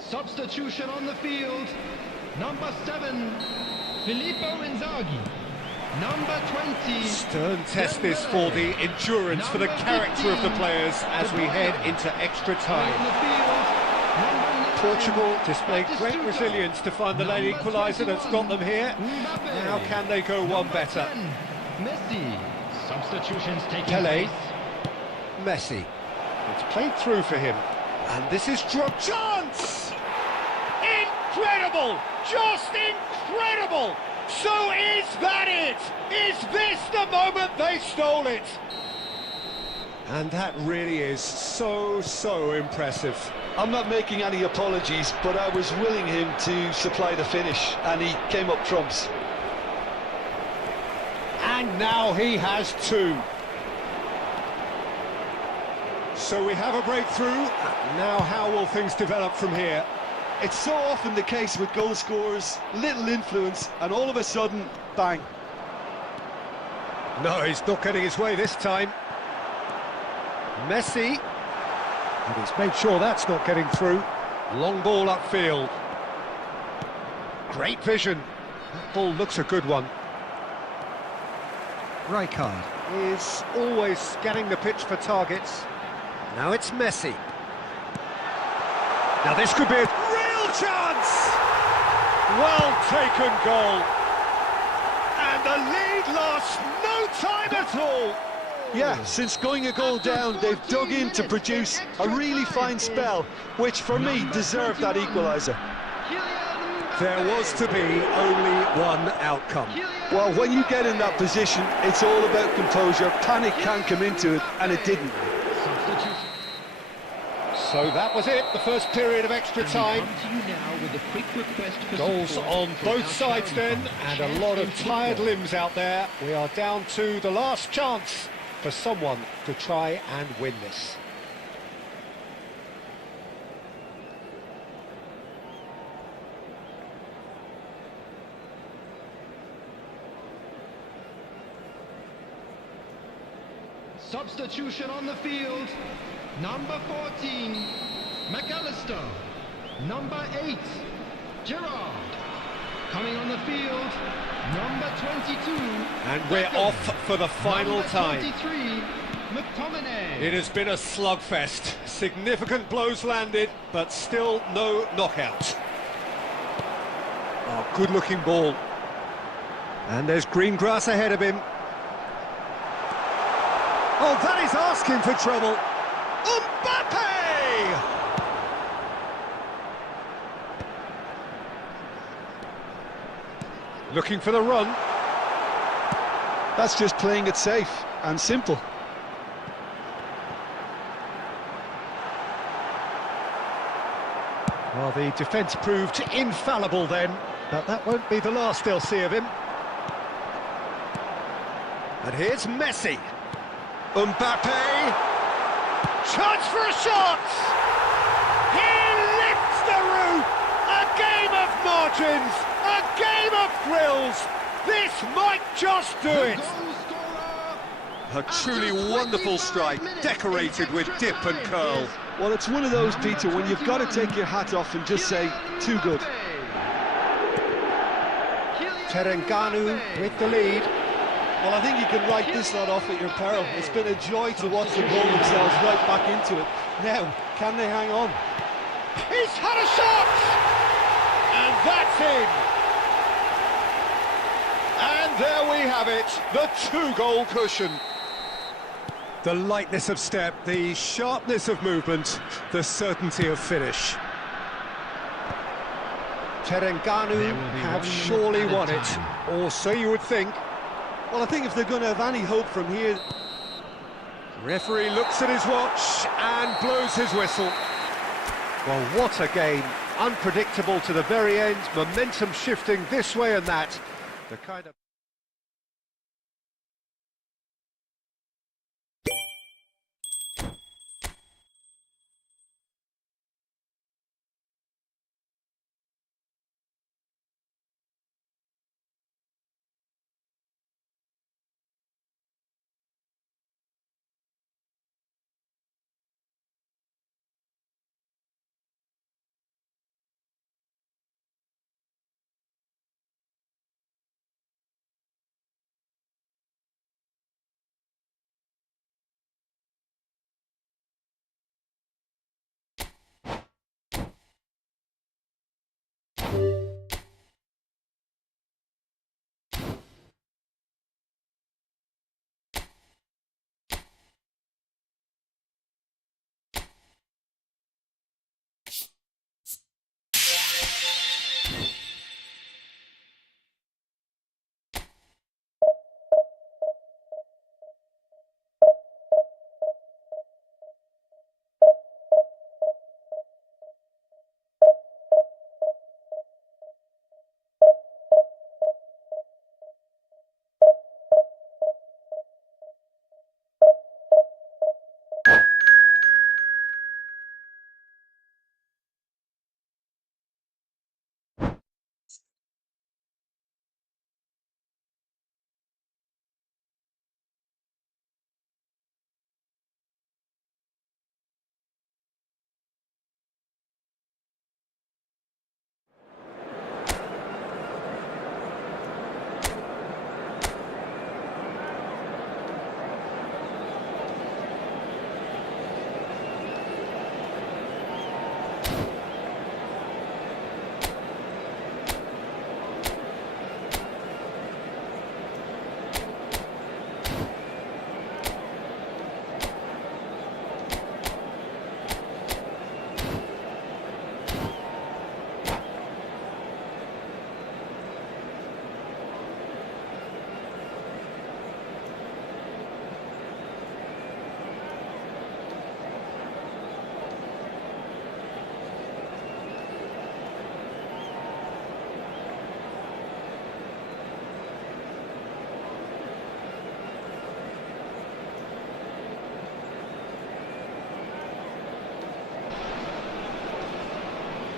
Substitution on the field. Number 7, Filippo Inzaghi. Number 20. Stern test this for the endurance, for the character of the players as we head into extra time. Portugal displayed great resilience to find the late equaliser that's got them here. How can they go one better? Messi. Substitutions taking Pele. place. Messi. It's played through for him. And this is Drogba. Chance! Incredible! Just incredible! So is that it? Is this the moment they stole it? And that really is so impressive. I'm not making any apologies, but I was willing him to supply the finish, and he came up trumps. And now he has 2. So we have a breakthrough. Now how will things develop from here? It's so often the case with goal scorers, little influence, and all of a sudden, bang. No, he's not getting his way this time. Messi. And he's made sure that's not getting through. Long ball upfield. Great vision. That ball looks a good one. Rijkaard. Is always scanning the pitch for targets. Now it's Messi. Now this could be a real chance! Well taken goal. And the lead lost no time at all. Yeah, since going a goal down, they've dug in to produce a really fine spell, which for me deserved that equaliser. There was to be only one outcome. Well, when you get in that position, it's all about composure. Panic can come into it, and it didn't. So that was it, the first period of extra time. Goals on both sides then, and a lot of tired limbs out there. We are down to the last chance for someone to try and win this. Substitution on the field. Number 14, McAllister. Number 8, Gerrard. Coming on the field, number 22. And we're off for the final number time. 23, McTominay. It has been a slugfest. Significant blows landed, but still no knockout. Oh, good-looking ball. And there's green grass ahead of him. Oh, that is asking for trouble. Mbappe! Looking for the run. That's just playing it safe and simple. Well, the defence proved infallible then, but that won't be the last they'll see of him. And here's Messi. Mbappe. Chance for a shot! He lifts the roof! A game of margins! A game of thrills! This might just do it! A truly wonderful strike, decorated with dip and curl. Well, it's one of those, Peter, when you've got to take your hat off and just say, too good. Terengganu with the lead. Well, I think you can write this lot off at your peril. It's been a joy to watch them roll themselves right back into it. Now, can they hang on? He's had a shot! And that's in! And there we have it, the two-goal cushion. The lightness of step, the sharpness of movement, the certainty of finish. Terengganu have surely won it, or so you would think. Well, I think if they're going to have any hope from here... Referee looks at his watch and blows his whistle. Well, what a game. Unpredictable to the very end, momentum shifting this way and that. The kind of...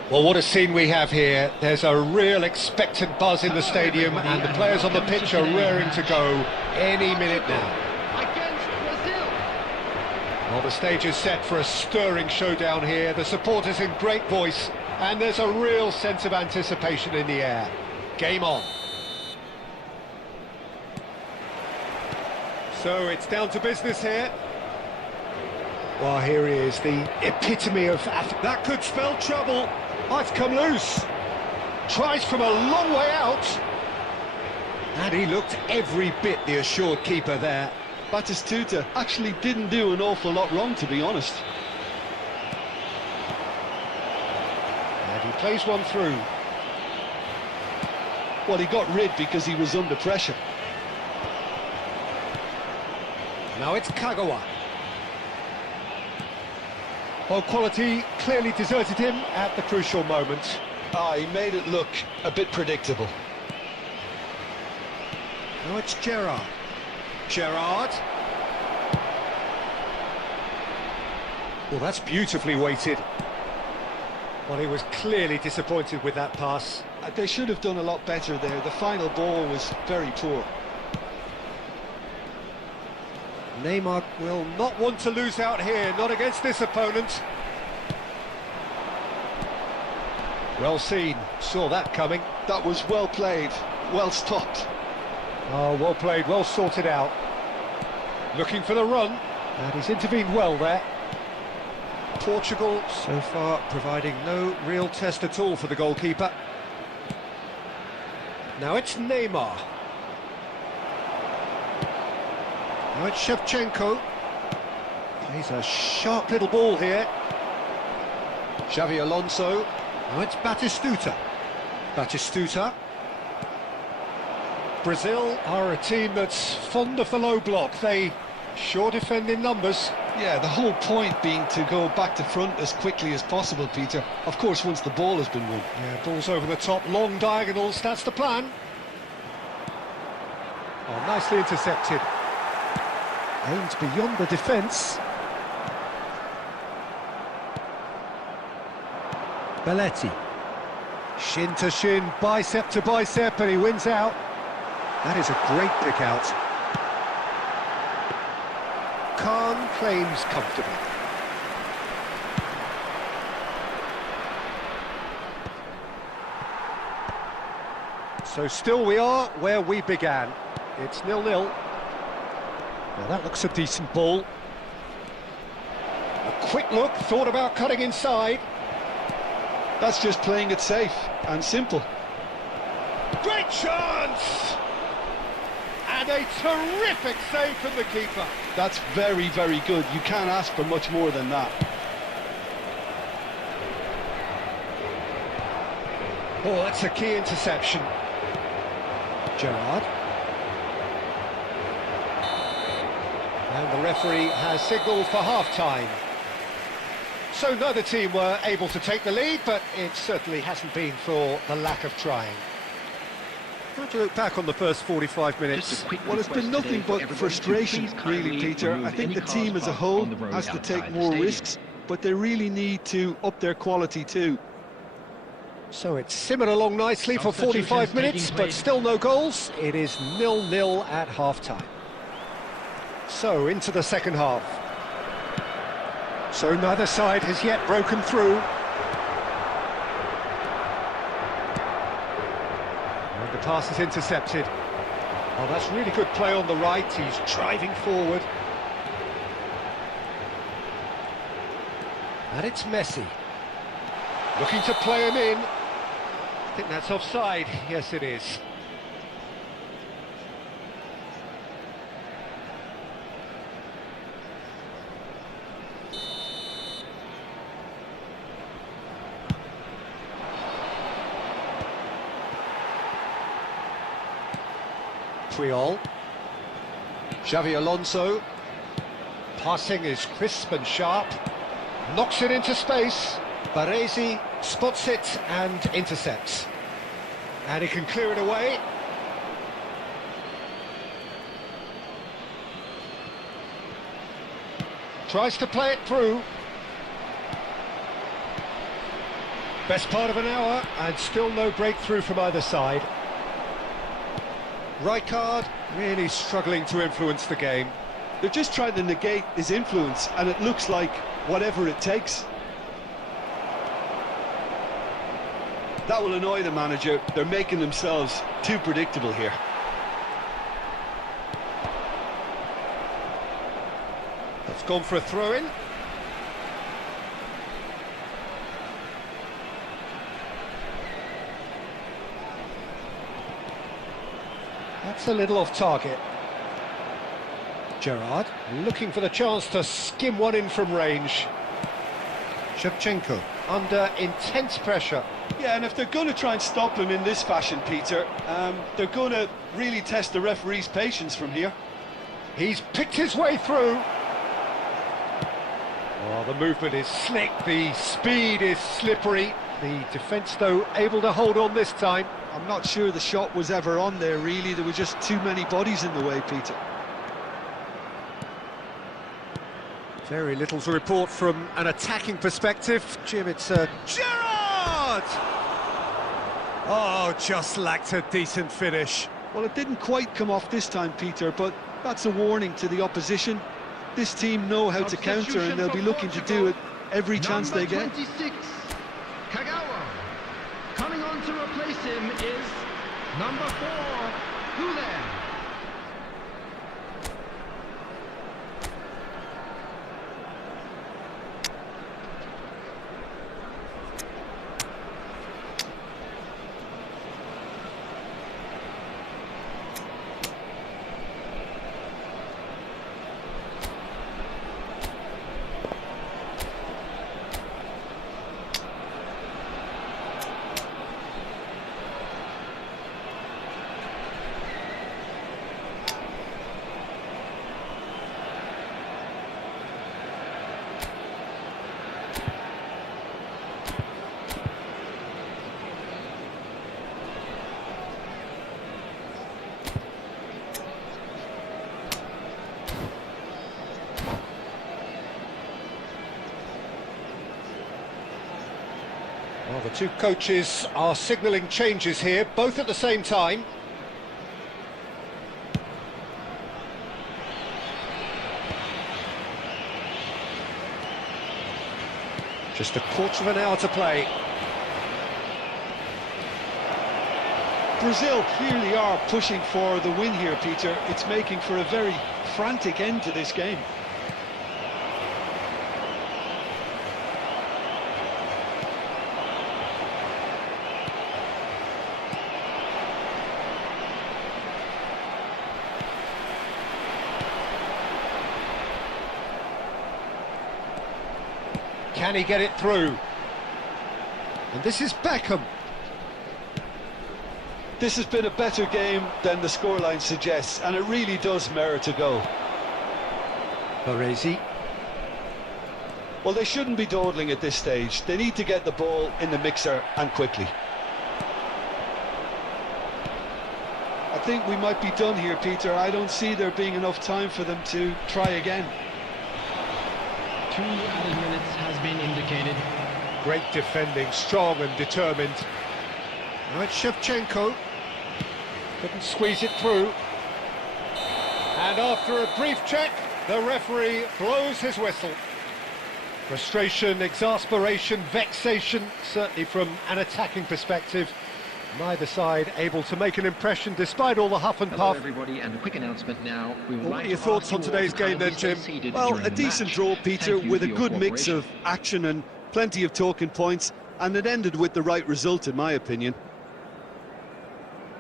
Well, what a scene we have here. There's a real expectant buzz in the stadium, and the players on the pitch are raring to go any minute now. Against Brazil. Well, the stage is set for a stirring showdown here. The supporters in great voice, and there's a real sense of anticipation in the air. Game on. So it's down to business here. Well, here he is, the epitome of... That could spell trouble. Oh, it's come loose. Tries from a long way out. And he looked every bit the assured keeper there. Dstuds actually didn't do an awful lot wrong, to be honest. And he plays one through. Well, he got rid because he was under pressure. Now it's Kagawa. Well, quality clearly deserted him at the crucial moment. He made it look a bit predictable. Now it's Gerrard. Gerrard. Well, that's beautifully weighted. Well, he was clearly disappointed with that pass. They should have done a lot better there. The final ball was very poor. Neymar will not want to lose out here, not against this opponent. Well seen, saw that coming. That was well played, well stopped. Oh, well played, well sorted out. Looking for the run, and he's intervened well there. Portugal so far providing no real test at all for the goalkeeper. Now it's Neymar. Now it's Shevchenko. Plays a sharp little ball here. Xavi Alonso. Now it's Batistuta. Batistuta. Brazil are a team that's fond of the low block. They sure defend in numbers. Yeah, the whole point being to go back to front as quickly as possible, Peter. Of course, once the ball has been won. Yeah, balls over the top, long diagonals, that's the plan. Oh, nicely intercepted. Aimed beyond the defence. Belletti. Shin to shin, bicep to bicep, and he wins out. That is a great pick out. Khan claims comfortably. So still we are where we began. It's 0-0. Now that looks a decent ball. A quick look, thought about cutting inside. That's just playing it safe and simple. Great chance! And a terrific save from the keeper. That's very, very good. You can't ask for much more than that. Oh, that's a key interception. Gerrard. And the referee has signalled for half-time. So neither team were able to take the lead, but it certainly hasn't been for the lack of trying. How do you look back on the first 45 minutes? Well, it's been nothing but frustration, really, Peter. I think the team as a whole has to take more risks, but they really need to up their quality too. So it's simmered along nicely for 45 minutes, but still no goals. It is 0-0 at half-time. So into the second half. So neither side has yet broken through. And the pass is intercepted. Oh, that's really good play on the right. He's driving forward. And it's Messi. Looking to play him in. I think that's offside. Yes, it is. Puyol. Xavi Alonso. Passing is crisp and sharp. Knocks it into space. Baresi spots it and intercepts. And he can clear it away. Tries to play it through. Best part of an hour, and still no breakthrough from either side. Rijkaard really struggling to influence the game. They're just trying to negate his influence, and it looks like whatever it takes. That will annoy the manager. They're making themselves too predictable here. That's gone for a throw-in. That's a little off target. Gerrard looking for the chance to skim one in from range. Shevchenko. Under intense pressure. Yeah, and if they're going to try and stop him in this fashion, Peter, they're going to really test the referee's patience from here. He's picked his way through. Oh, the movement is slick, the speed is slippery. The defence, though, able to hold on this time. I'm not sure the shot was ever on there, really. There were just too many bodies in the way, Peter. Very little to report from an attacking perspective. Jim, it's Gerrard! Oh, just lacked a decent finish. Well, it didn't quite come off this time, Peter, but that's a warning to the opposition. This team know how to counter, and they'll be looking to do it every chance they get. Number 26, Kagawa. Coming on to replace him is number 4, Hule. Well, the two coaches are signalling changes here, both at the same time. Just a quarter of an hour to play. Brazil clearly are pushing for the win here, Peter. It's making for a very frantic end to this game. Can he get it through? And this is Beckham. This has been a better game than the scoreline suggests, and it really does merit a goal. Baresi. Well, they shouldn't be dawdling at this stage. They need to get the ball in the mixer, and quickly. I think we might be done here, Peter. I don't see there being enough time for them to try again. 2 added minutes has been indicated. Great defending, strong and determined. Now it's Shevchenko. Couldn't squeeze it through. And after a brief check, the referee blows his whistle. Frustration, exasperation, vexation, certainly from an attacking perspective. Neither side able to make an impression despite all the huff and Hello puff. everybody, and a quick announcement now. We would What like are your to thoughts ask you on all today's to game kindly then, stay Jim? seated Well, during a the decent match. draw, Peter, Thank you with for a your good mix cooperation. of action and plenty of talking points, and it ended with the right result, in my opinion.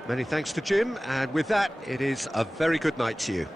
Many thanks to Jim, and with that, it is a very good night to you.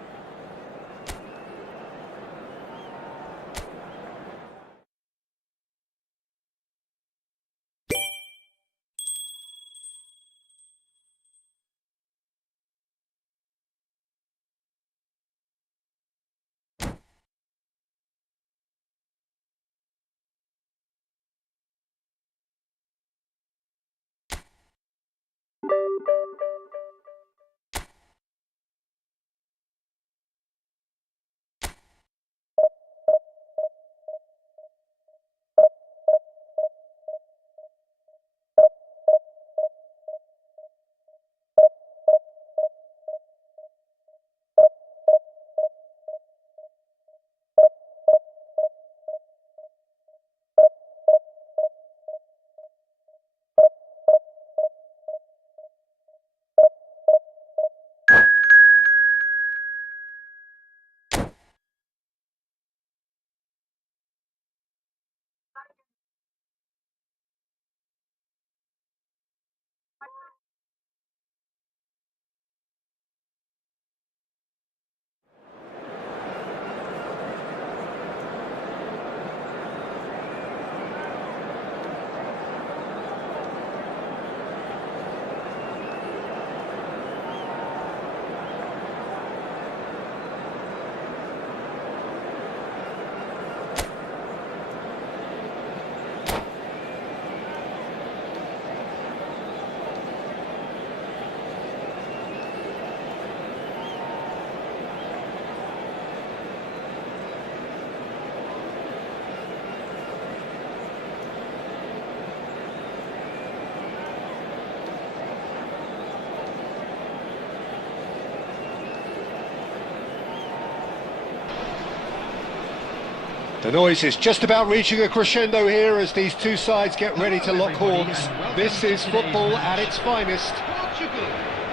The noise is just about reaching a crescendo here as these two sides get ready to lock horns. This is football at its finest. Portugal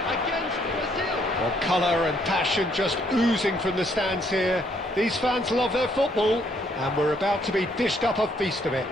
against Brazil. Well, colour and passion just oozing from the stands here. These fans love their football, and we're about to be dished up a feast of it.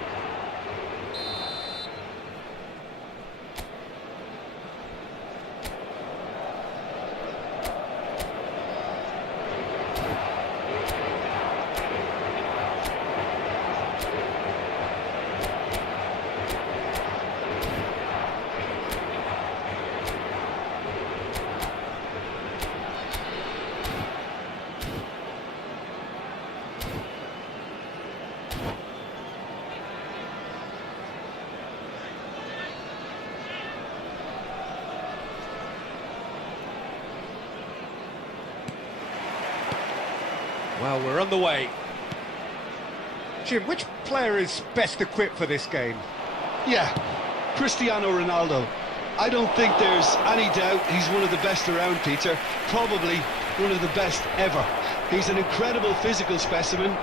Well, we're on the way. Jim, which player is best equipped for this game? Yeah, Cristiano Ronaldo. I don't think there's any doubt he's one of the best around, Peter. Probably one of the best ever. He's an incredible physical specimen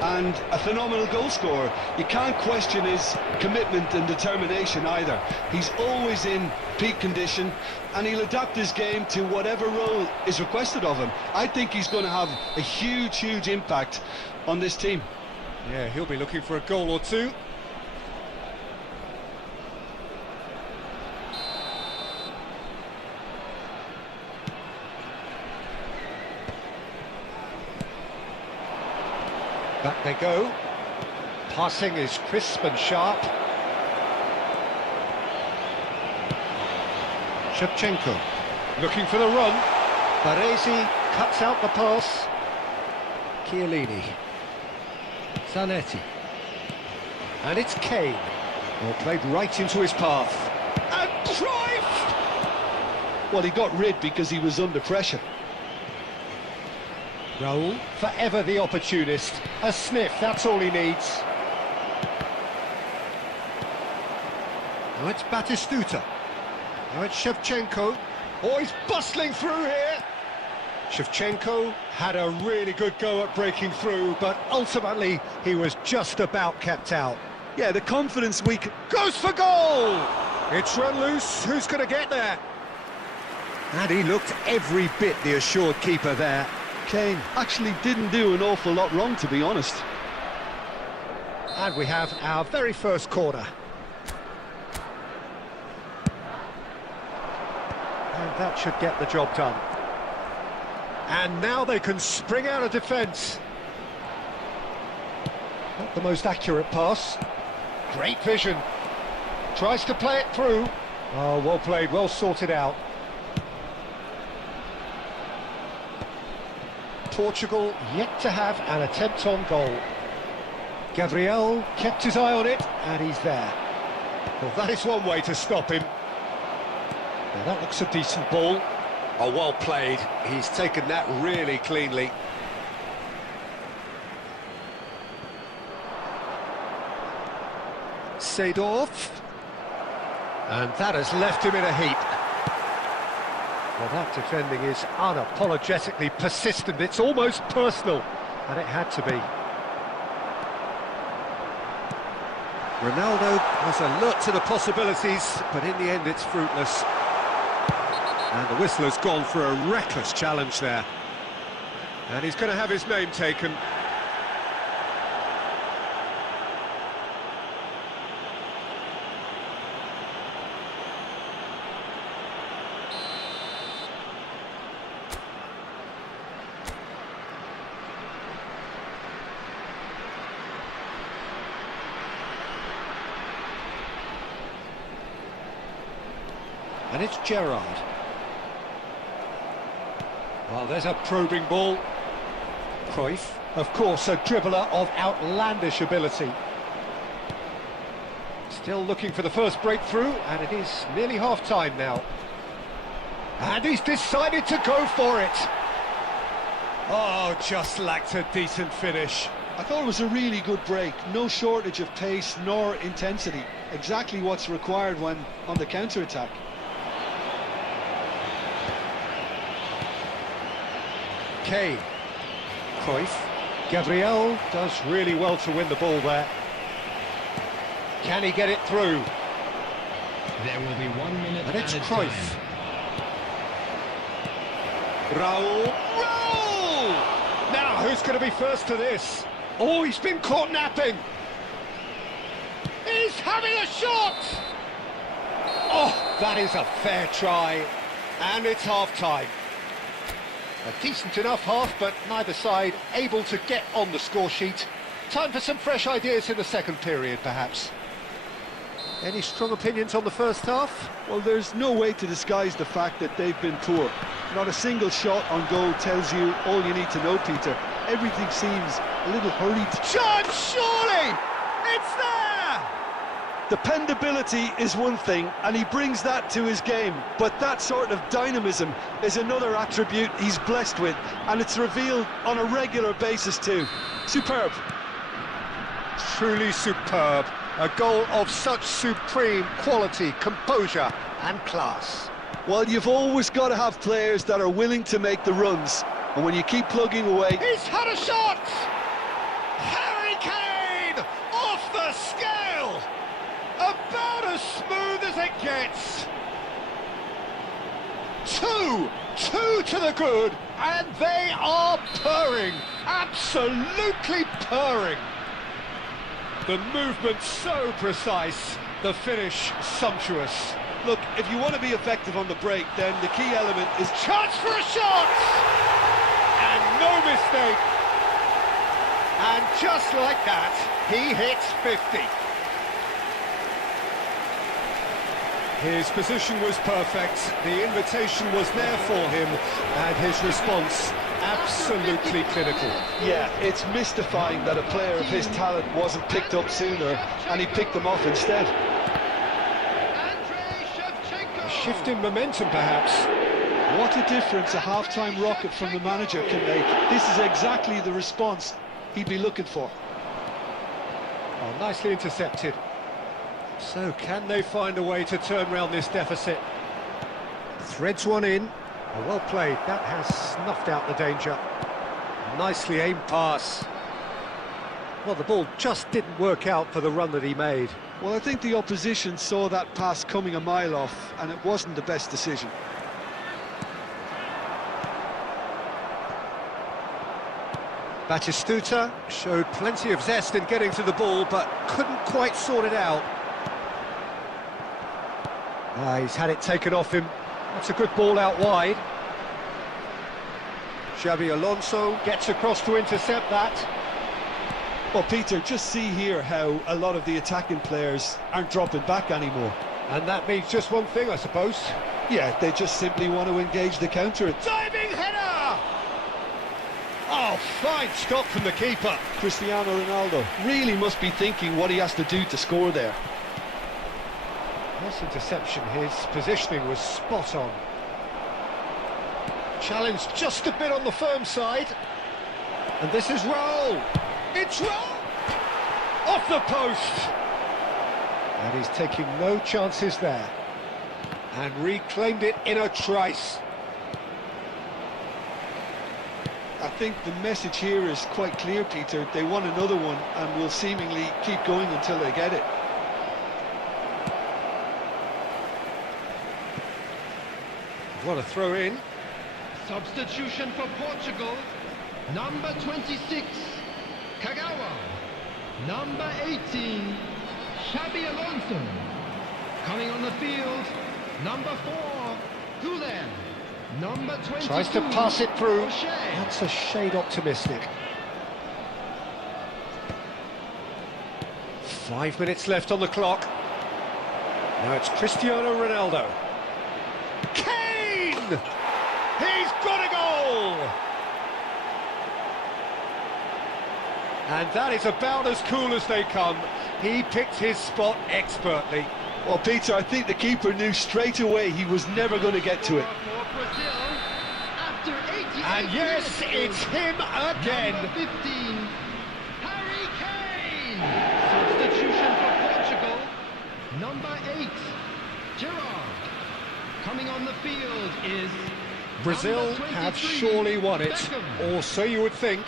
and a phenomenal goal scorer. You can't question his commitment and determination either. He's always in peak condition and he'll adapt his game to whatever role is requested of him. I think he's going to have a huge impact on this team. Yeah, he'll be looking for a goal or two. Back they go. Passing is crisp and sharp. Shevchenko looking for the run. Baresi cuts out the pass. Chiellini. Zanetti. And it's Kane. Well, played right into his path. And Cruyff! Well, he got rid because he was under pressure. Raul, forever the opportunist. A sniff, that's all he needs. Now it's Batistuta. Now it's Shevchenko. Oh, he's bustling through here. Shevchenko had a really good go at breaking through, but ultimately he was just about kept out. Yeah, the confidence weak. Goes for goal! It's run loose, who's going to get there? And he looked every bit the assured keeper there. Kane actually didn't do an awful lot wrong, to be honest. And we have our very first corner. And that should get the job done. And now they can spring out of defence. Not the most accurate pass. Great vision. Tries to play it through. Oh, well played, well sorted out. Portugal yet to have an attempt on goal. Gabriel kept his eye on it, and he's there. Well, that is one way to stop him. Well, that looks a decent ball. Oh, well played. He's taken that really cleanly. Seedorf. And that has left him in a heap. Well, that defending is unapologetically persistent. It's almost personal, and it had to be. Ronaldo was alert to the possibilities, but in the end it's fruitless. And the whistler's gone for a reckless challenge there. And he's going to have his name taken. And it's Gerrard. Well, there's a probing ball. Cruyff, of course, a dribbler of outlandish ability. Still looking for the first breakthrough, and it is nearly half-time now. And he's decided to go for it. Oh, just lacked a decent finish. I thought it was a really good break. No shortage of pace nor intensity. Exactly what's required when on the counter-attack. Kane. Cruyff. Gabriel does really well to win the ball there. Can he get it through? There will be 1 minute And it's added Cruyff. time. Raul! Now, who's going to be first to this? Oh, he's been caught napping. He's having a shot! Oh, that is a fair try. And it's half-time. A decent enough half, but neither side able to get on the score sheet. Time for some fresh ideas in the second period, perhaps. Any strong opinions on the first half? Well, there's no way to disguise the fact that they've been poor. Not a single shot on goal tells you all you need to know, Peter. Everything seems a little hurried. Chance, surely! It's there! Dependability is one thing, and he brings that to his game, but that sort of dynamism is another attribute he's blessed with, and it's revealed on a regular basis too. Superb. Truly superb. A goal of such supreme quality, composure and class. Well, you've always got to have players that are willing to make the runs, and when you keep plugging away... He's had a shot! Harry Kane! Off the scale! About as smooth as it gets. Two to the good, and they are purring. Absolutely purring. The movement so precise, the finish sumptuous. Look, if you want to be effective on the break, then the key element is... Chance for a shot! And no mistake. And just like that, he hits 50. His position was perfect, the invitation was there for him, and his response absolutely clinical. Yeah, it's mystifying that a player of his talent wasn't picked up sooner, and he picked them off instead. A shift in momentum, perhaps. What a difference a half-time rocket from the manager can make. This is exactly the response he'd be looking for. Oh, nicely intercepted. So, can they find a way to turn round this deficit? Threads one in. Oh, well played. That has snuffed out the danger. Nicely aimed pass. Well, the ball just didn't work out for the run that he made. Well, I think the opposition saw that pass coming a mile off, and it wasn't the best decision. Batistuta showed plenty of zest in getting to the ball, but couldn't quite sort it out. He's had it taken off him. That's a good ball out wide. Xabi Alonso gets across to intercept that. Well, Peter, just see here how a lot of the attacking players aren't dropping back anymore. And that means just one thing, I suppose. Yeah, they just simply want to engage the counter. Diving header! Oh, fine stop from the keeper. Cristiano Ronaldo really must be thinking what he has to do to score there. This interception, his positioning was spot on. Challenged just a bit on the firm side. And this is Raul. It's Raul! Off the post! And he's taking no chances there. And reclaimed it in a trice. I think the message here is quite clear, Peter. They want another one and will seemingly keep going until they get it. What a throw in. Substitution for Portugal. Number 26, Kagawa. Number 18, Xabi Alonso. Coming on the field, number 4, Gulen. Number 22. Tries to pass it through. O'Shea. That's a shade optimistic. 5 minutes left on the clock. Now it's Cristiano Ronaldo. Kane! He's got a goal! And that is about as cool as they come. He picked his spot expertly. Well, Peter, I think the keeper knew straight away he was never going to get to it. For Brazil, after 88 And yes, minutes, it's him again. Number 15, Harry Kane. Substitution for Portugal. Number 8, Gerrard. Coming on the field is Brazil number have 23, surely won it, Beckham. or so you would think.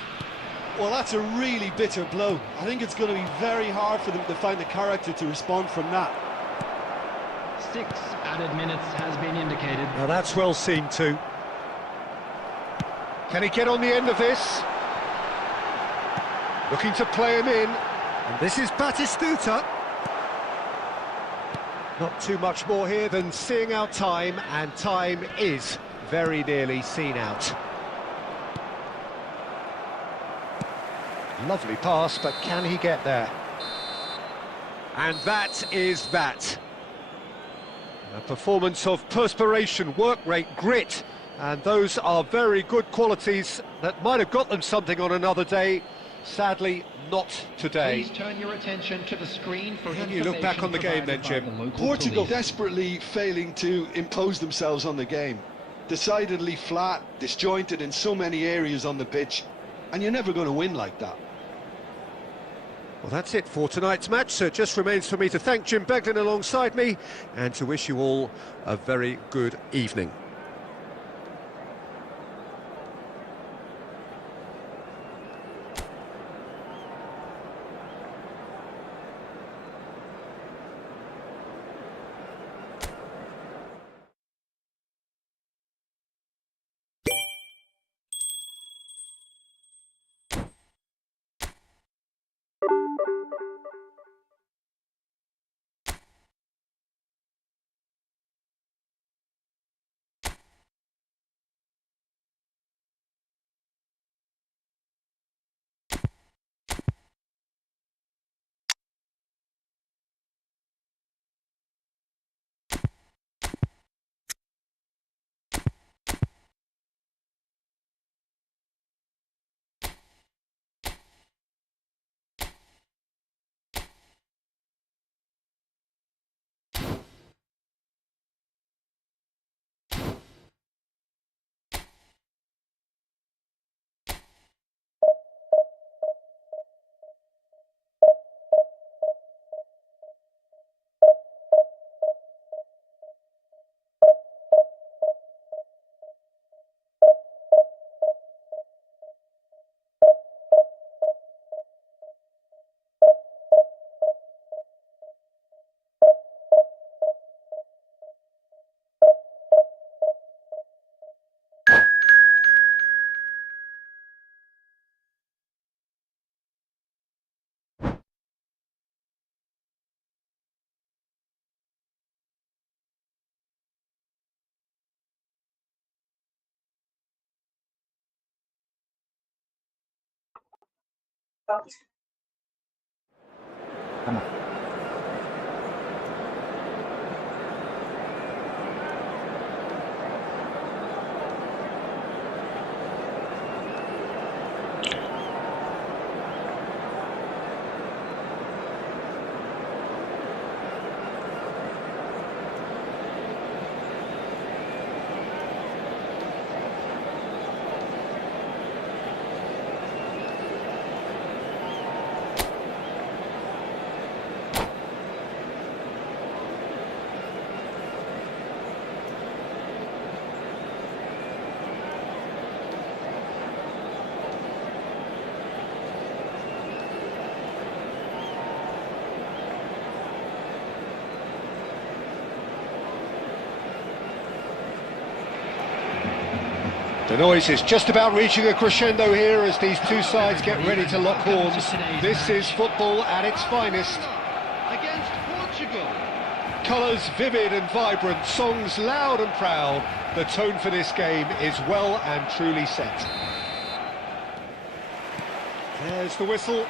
Well, that's a really bitter blow. I think it's going to be very hard for them to find the character to respond from that. 6 added minutes has been indicated. Now that's well seen too. Can he get on the end of this? Looking to play him in. And this is Batistuta. Not too much more here than seeing out time, and time is very nearly seen out. Lovely pass, but can he get there? And that is that. A performance of perspiration, work rate, grit, and those are very good qualities that might have got them something on another day. Sadly, not today. Please turn your attention to the screen for Can you look back on the game then, Jim? Portugal desperately failing to impose themselves on the game. Decidedly flat, disjointed in so many areas on the pitch, and you're never going to win like that. Well, that's it for tonight's match, so it just remains for me to thank Jim Beglin alongside me and to wish you all a very good evening. The noise is just about reaching a crescendo here as these two sides get ready to lock horns. This is football at its finest. Against Portugal. Colours vivid and vibrant, songs loud and proud. The tone for this game is well and truly set. There's the whistle.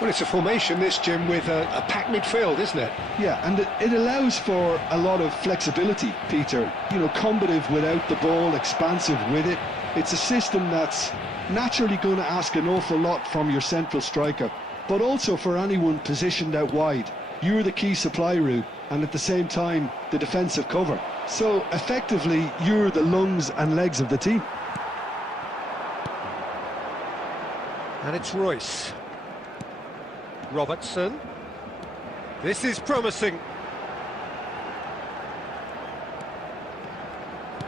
Well, it's a formation, this, Jim, with a packed midfield, isn't it? Yeah, and it allows for a lot of flexibility, Peter. You know, combative without the ball, expansive with it. It's a system that's naturally going to ask an awful lot from your central striker, but also for anyone positioned out wide. You're the key supply route, and at the same time, the defensive cover. So, effectively, you're the lungs and legs of the team. And it's Royce. Robertson. This is promising.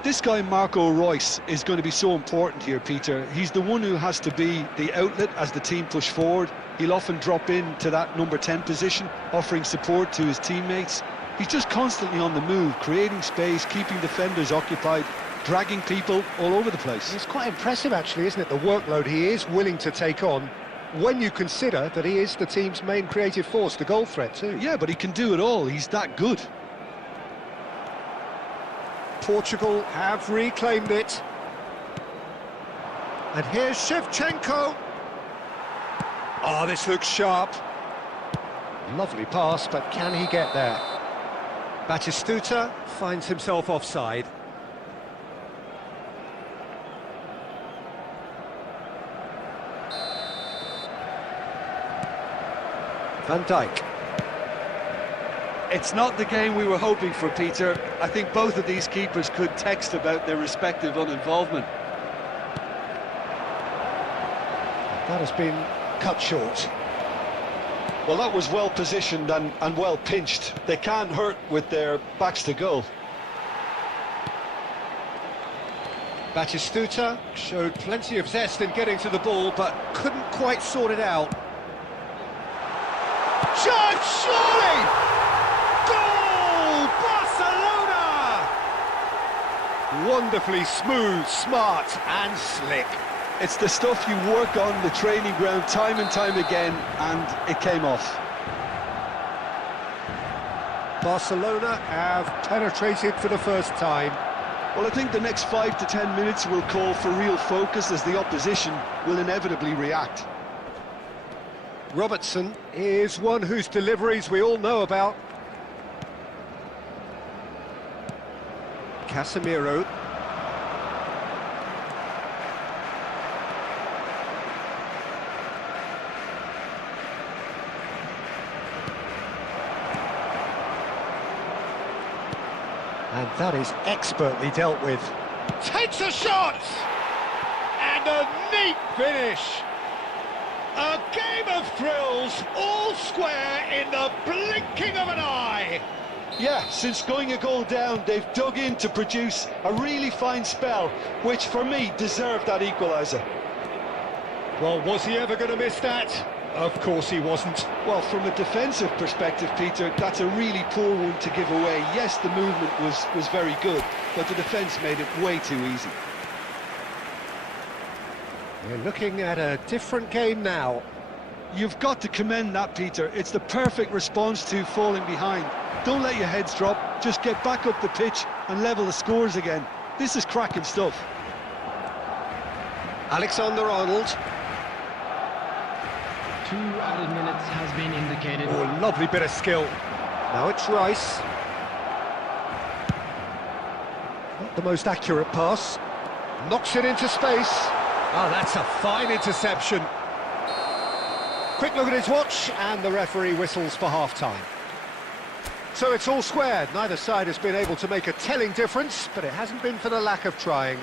This guy, Marco Reus, is going to be so important here, Peter. He's the one who has to be the outlet as the team push forward. He'll often drop into that number 10 position, offering support to his teammates. He's just constantly on the move, creating space, keeping defenders occupied, dragging people all over the place. It's quite impressive, actually, isn't it, the workload he is willing to take on, when you consider that he is the team's main creative force, the goal threat too. Yeah, but he can do it all. He's that good. Portugal have reclaimed it. And here's Shevchenko. Oh, this looks sharp. Lovely pass, but can he get there? Batistuta finds himself offside. Van Dijk. It's not the game we were hoping for, Peter. I think both of these keepers could text about their respective uninvolvement. That has been cut short. Well, that was well positioned and well pinched. They can't hurt with their backs to goal. Batistuta showed plenty of zest in getting to the ball, but couldn't quite sort it out. Shot, surely! Goal! Barcelona! Wonderfully smooth, smart and slick. It's the stuff you work on the training ground time and time again, and it came off. Barcelona have penetrated for the first time. Well, I think the next 5 to 10 minutes will call for real focus as the opposition will inevitably react. Robertson is one whose deliveries we all know about. Casemiro. And that is expertly dealt with. Takes a shot! And a neat finish! A game of thrills, all square in the blinking of an eye! Yeah, since going a goal down, they've dug in to produce a really fine spell, which for me deserved that equaliser. Well, was he ever going to miss that? Of course he wasn't. Well, from a defensive perspective, Peter, that's a really poor one to give away. Yes, the movement was very good, but the defence made it way too easy. We're looking at a different game now. You've got to commend that, Peter. It's the perfect response to falling behind. Don't let your heads drop, just get back up the pitch and level the scores again. This is cracking stuff. Alexander-Arnold. 2 added minutes has been indicated. Oh, lovely bit of skill. Now it's Rice. Not the most accurate pass. Knocks it into space. Oh, that's a fine interception. Quick look at his watch, and the referee whistles for half-time. So it's all squared. Neither side has been able to make a telling difference, but it hasn't been for the lack of trying.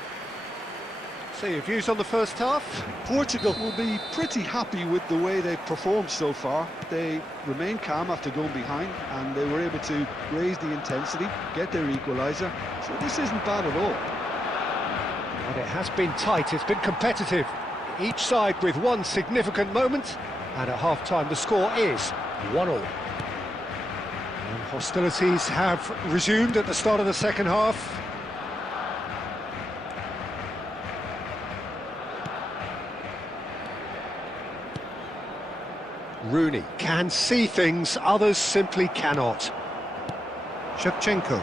So your views on the first half? Portugal will be pretty happy with the way they've performed so far. They remained calm after going behind, and they were able to raise the intensity, get their equaliser. So this isn't bad at all. But it has been tight, it's been competitive. Each side with one significant moment, and at half-time the score is 1-1. And hostilities have resumed at the start of the second half. Rooney can see things, others simply cannot. Shevchenko.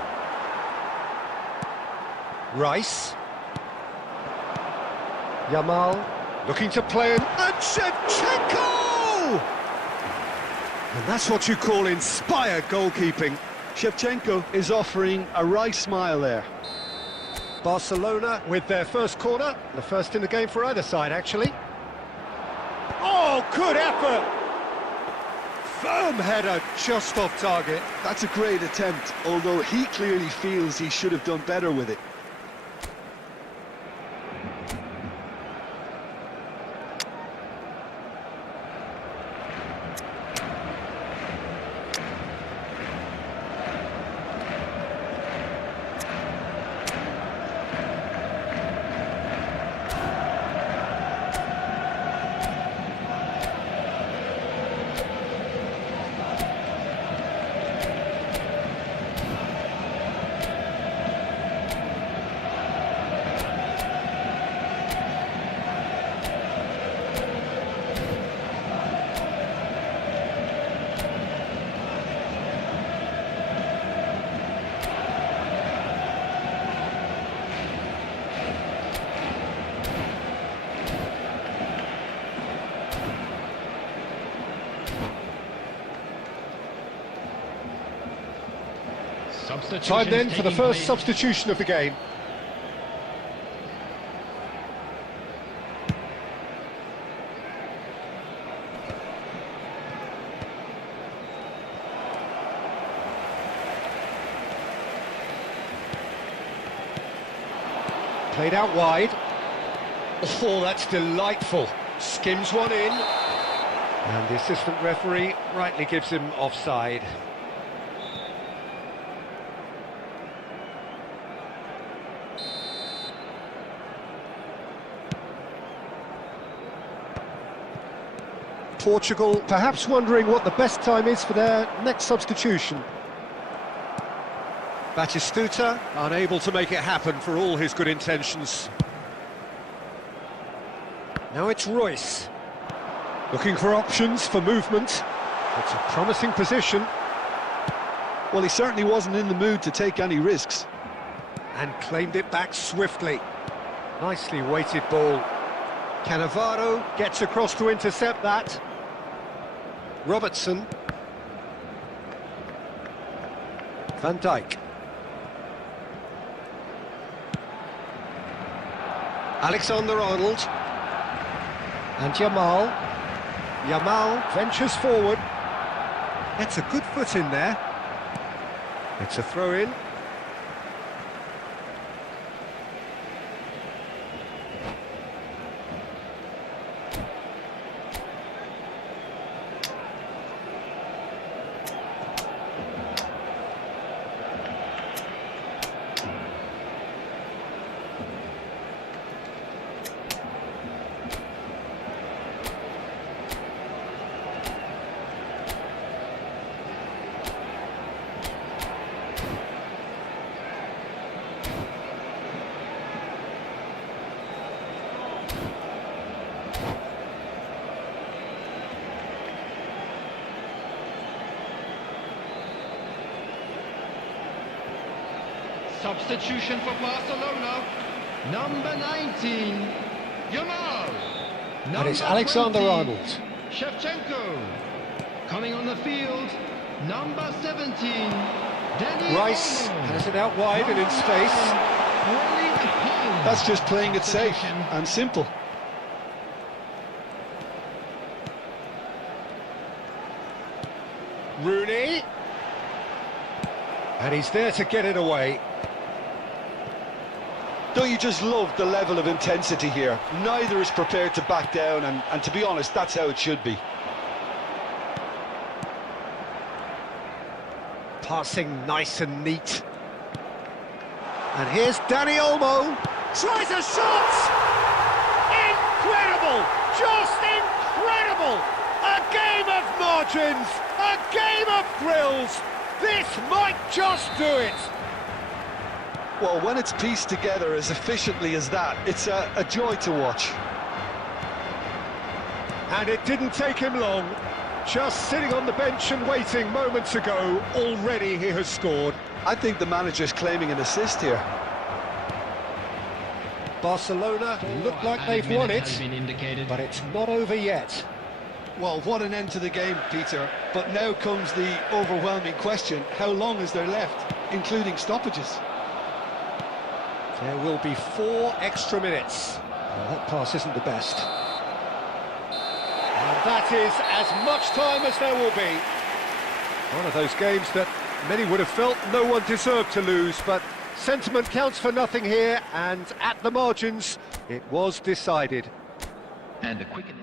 Rice. Yamal looking to play in, and Shevchenko! And that's what you call inspired goalkeeping. Shevchenko is offering a right smile there. Barcelona with their first corner, the first in the game for either side, actually. Oh, good effort! Firm header, just off target. That's a great attempt, although he clearly feels he should have done better with it. Time then for the taking first place. substitution of the game. Played out wide. Oh, that's delightful. Skims one in. And the assistant referee rightly gives him offside. Portugal perhaps wondering what the best time is for their next substitution. Batistuta unable to make it happen for all his good intentions. Now it's Royce. Looking for options for movement. It's a promising position. Well, he certainly wasn't in the mood to take any risks. And claimed it back swiftly. Nicely weighted ball. Cannavaro gets across to intercept that. Robertson. Van Dijk. Alexander-Arnold. And Yamal. Yamal ventures forward. Gets a good foot in there. It's a throw-in. Substitution for Barcelona, number 19, Yamal. And it's Number Alexander-Arnold. 20, Shevchenko. Coming on the field, number 17, Danny Rice Olmo. has it out wide and in space. That's just playing it safe and simple. Rooney. And he's there to get it away. Don't you just love the level of intensity here? Neither is prepared to back down, and to be honest, that's how it should be. Passing nice and neat. And here's Danny Olmo. Tries a shot! Incredible! Just incredible! A game of margins! A game of thrills! This might just do it! Well, when it's pieced together as efficiently as that, it's a joy to watch. And it didn't take him long. Just sitting on the bench and waiting moments ago, already he has scored. I think the manager's claiming an assist here. Barcelona look like they've won it, but it's not over yet. Well, what an end to the game, Peter. But now comes the overwhelming question: how long is there left, including stoppages? There will be 4 extra minutes. Well, that pass isn't the best. And that is as much time as there will be. One of those games that many would have felt no one deserved to lose, but sentiment counts for nothing here, and at the margins, it was decided. And a quickening.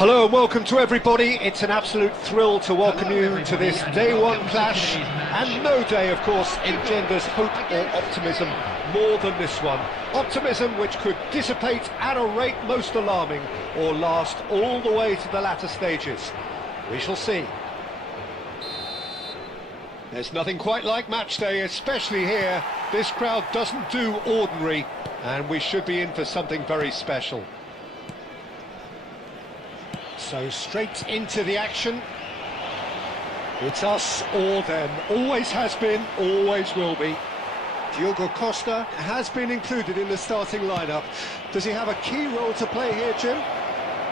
Hello and welcome to everybody. It's an absolute thrill to welcome you to this day one clash, and no day, of course, engenders hope or optimism more than this one. Optimism which could dissipate at a rate most alarming or last all the way to the latter stages. We shall see. There's nothing quite like match day, especially here. This crowd doesn't do ordinary, and we should be in for something very special. So straight into the action. It's us or them. Always has been, always will be. Diogo Costa has been included in the starting lineup. Does he have a key role to play here, Jim?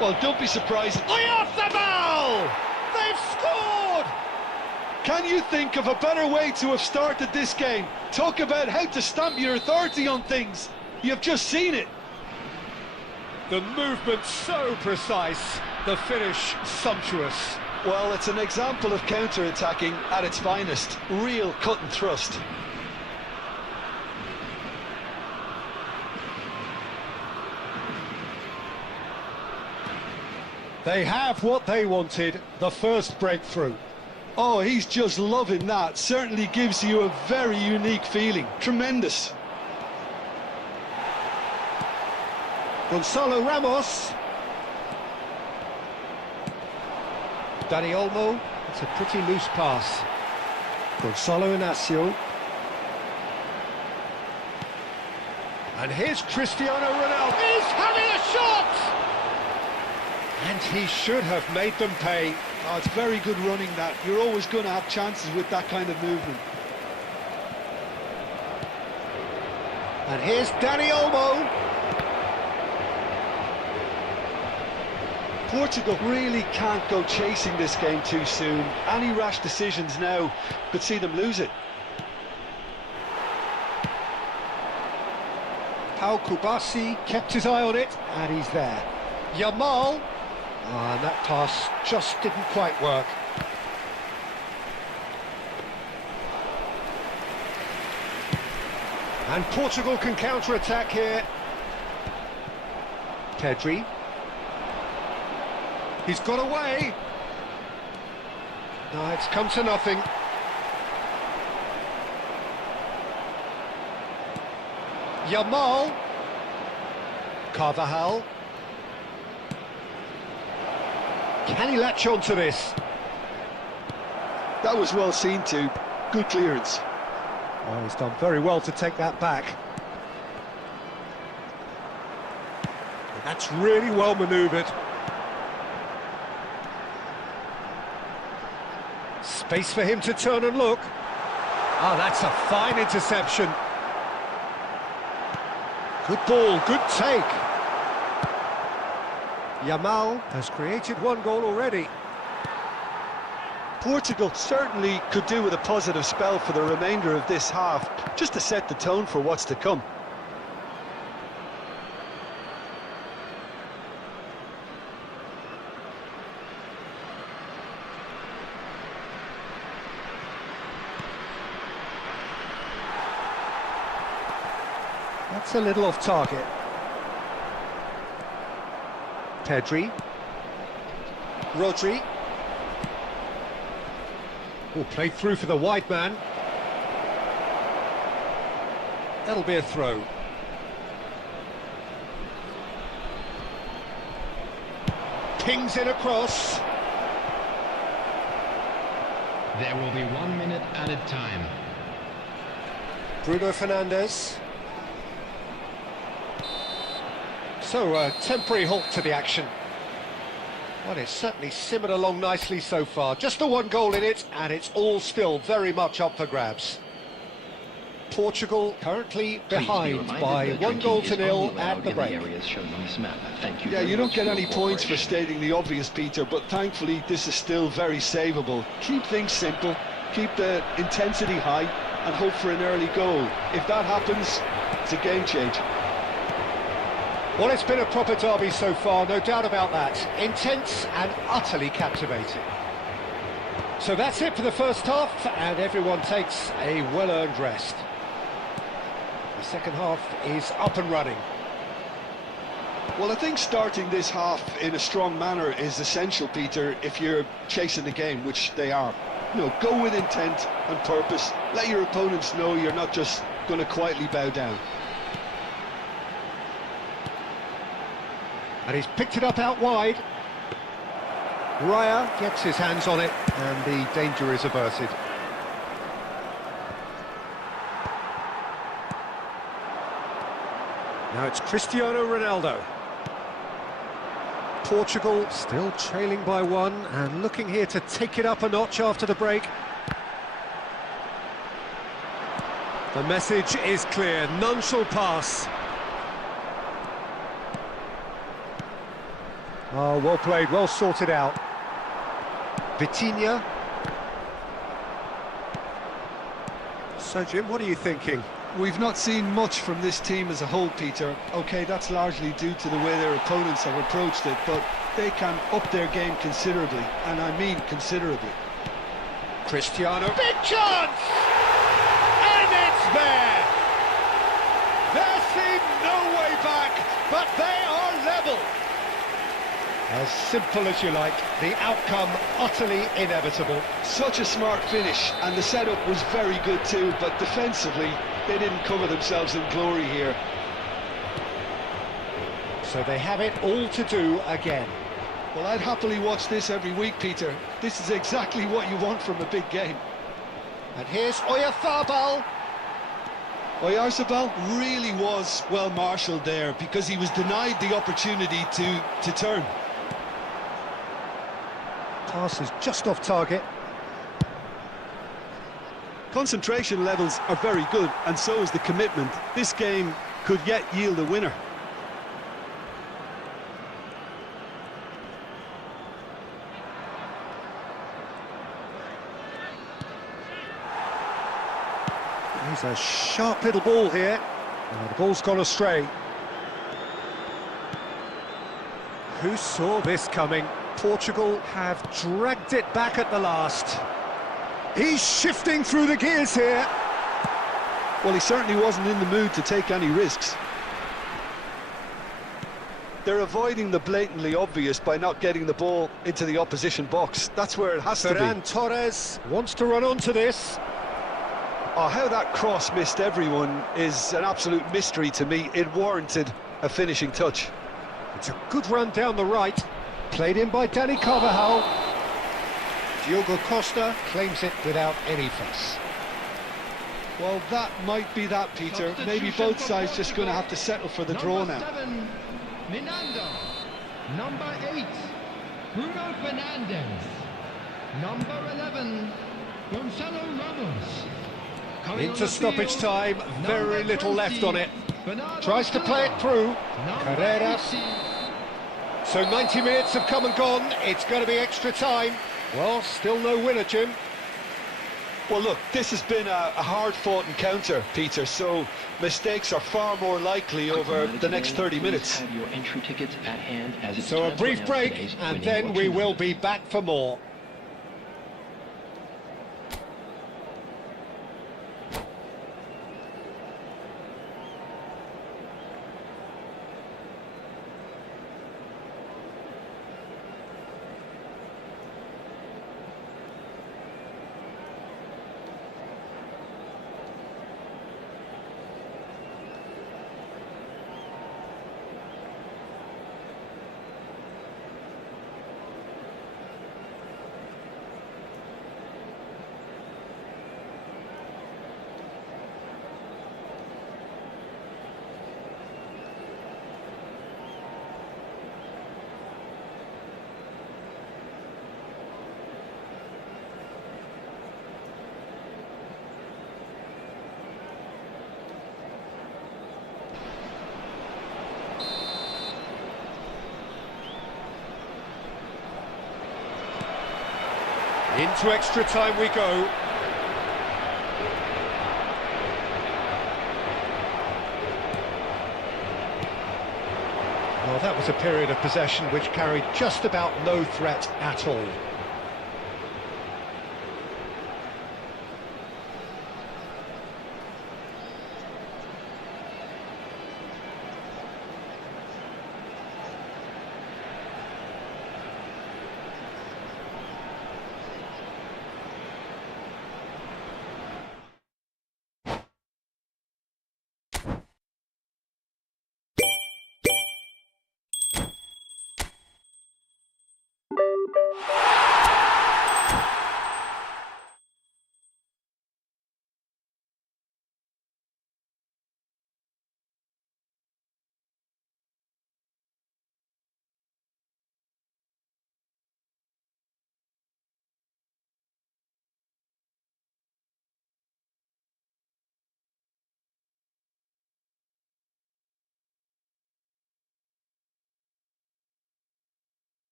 Well, don't be surprised. Off the ball! They've scored! Can you think of a better way to have started this game? Talk about how to stamp your authority on things. You've just seen it. The movement so precise, the finish sumptuous. Well, it's an example of counter-attacking at its finest. Real cut and thrust. They have what they wanted, the first breakthrough. Oh, he's just loving that. Certainly gives you a very unique feeling. Tremendous. Gonzalo Ramos. Dani Olmo. It's a pretty loose pass. Gonzalo Inacio. And here's Cristiano Ronaldo. He's having a shot! And he should have made them pay. Oh, it's very good running that. You're always going to have chances with that kind of movement. And here's Dani Olmo. Portugal really can't go chasing this game too soon. Any rash decisions now could see them lose it. Pau Kubasi kept his eye on it, and he's there. Yamal. And that pass just didn't quite work. And Portugal can counter-attack here. Pedri. He's got away. No, it's come to nothing. Yamal. Carvajal. Can he latch on to this? That was well seen too. Good clearance. Oh, he's done very well to take that back. That's really well manoeuvred. Space for him to turn and look. Oh, that's a fine interception. Good ball, good take. Yamal has created one goal already. Portugal certainly could do with a positive spell for the remainder of this half, just to set the tone for what's to come. That's a little off target. Pedri. Rodri. Oh, played through for the wide man. That'll be a throw. Pings in across. There will be 1 minute added time. Bruno Fernandes. So, a temporary halt to the action. Well, it's certainly simmered along nicely so far. Just the one goal in it, and it's all still very much up for grabs. Portugal currently behind by 1-0 at the break. Yeah, you don't get any points for stating the obvious, Peter, but thankfully this is still very savable. Keep things simple, keep the intensity high, and hope for an early goal. If that happens, it's a game changer. Well, it's been a proper derby so far, no doubt about that. Intense and utterly captivating. So that's it for the first half, and everyone takes a well-earned rest. The second half is up and running. Well, I think starting this half in a strong manner is essential, Peter, if you're chasing the game, which they are. You know, go with intent and purpose. Let your opponents know you're not just going to quietly bow down. And he's picked it up out wide. Raya gets his hands on it, and the danger is averted. Now it's Cristiano Ronaldo. Portugal still trailing by one and looking here to take it up a notch after the break. The message is clear, none shall pass. Oh, well played, well sorted out. Vitinha. So Jim, what are you thinking? We've not seen much from this team as a whole, Peter. OK, that's largely due to the way their opponents have approached it, but they can up their game considerably, and I mean considerably. Cristiano, big chance! And it's there! There seemed no way back, but they are level. As simple as you like, the outcome utterly inevitable. Such a smart finish, and the setup was very good too, but defensively, they didn't cover themselves in glory here. So they have it all to do again. Well, I'd happily watch this every week, Peter. This is exactly what you want from a big game. And here's Oyarzabal. Oyarzabal really was well marshalled there because he was denied the opportunity to turn. Pass is just off target. Concentration levels are very good, and so is the commitment. This game could yet yield a winner. He's a sharp little ball here. Oh, the ball's gone astray. Who saw this coming? Portugal have dragged it back at the last. He's shifting through the gears here. Well, he certainly wasn't in the mood to take any risks. They're avoiding the blatantly obvious by not getting the ball into the opposition box. That's where it has to be. Ferran Torres wants to run onto this. Oh, how that cross missed everyone is an absolute mystery to me. It warranted a finishing touch. It's a good run down the right. Played in by Dani Carvajal. Diogo Costa claims it without any fuss. Well, that might be that, Peter. Maybe both sides just going to have to settle for the draw now. Number 7, Minando. Number 8, Bruno Fernandes. Number 11, Gonzalo Ramos. Coming on Into the stoppage field, time, very number little 20, left on it. Bernardo Tries to play it Silva. through. Number Carreras. 18, So 90 minutes have come and gone. It's going to be extra time. Well, still no winner, Jim. Well, look, this has been a hard-fought encounter, Peter, so mistakes are far more likely over the next 30 minutes. Have your entry tickets at hand as it's So a time to brief announce break, today's and winning then we watch will list. be back for more. Into extra time we go. Well, that was a period of possession which carried just about no threat at all.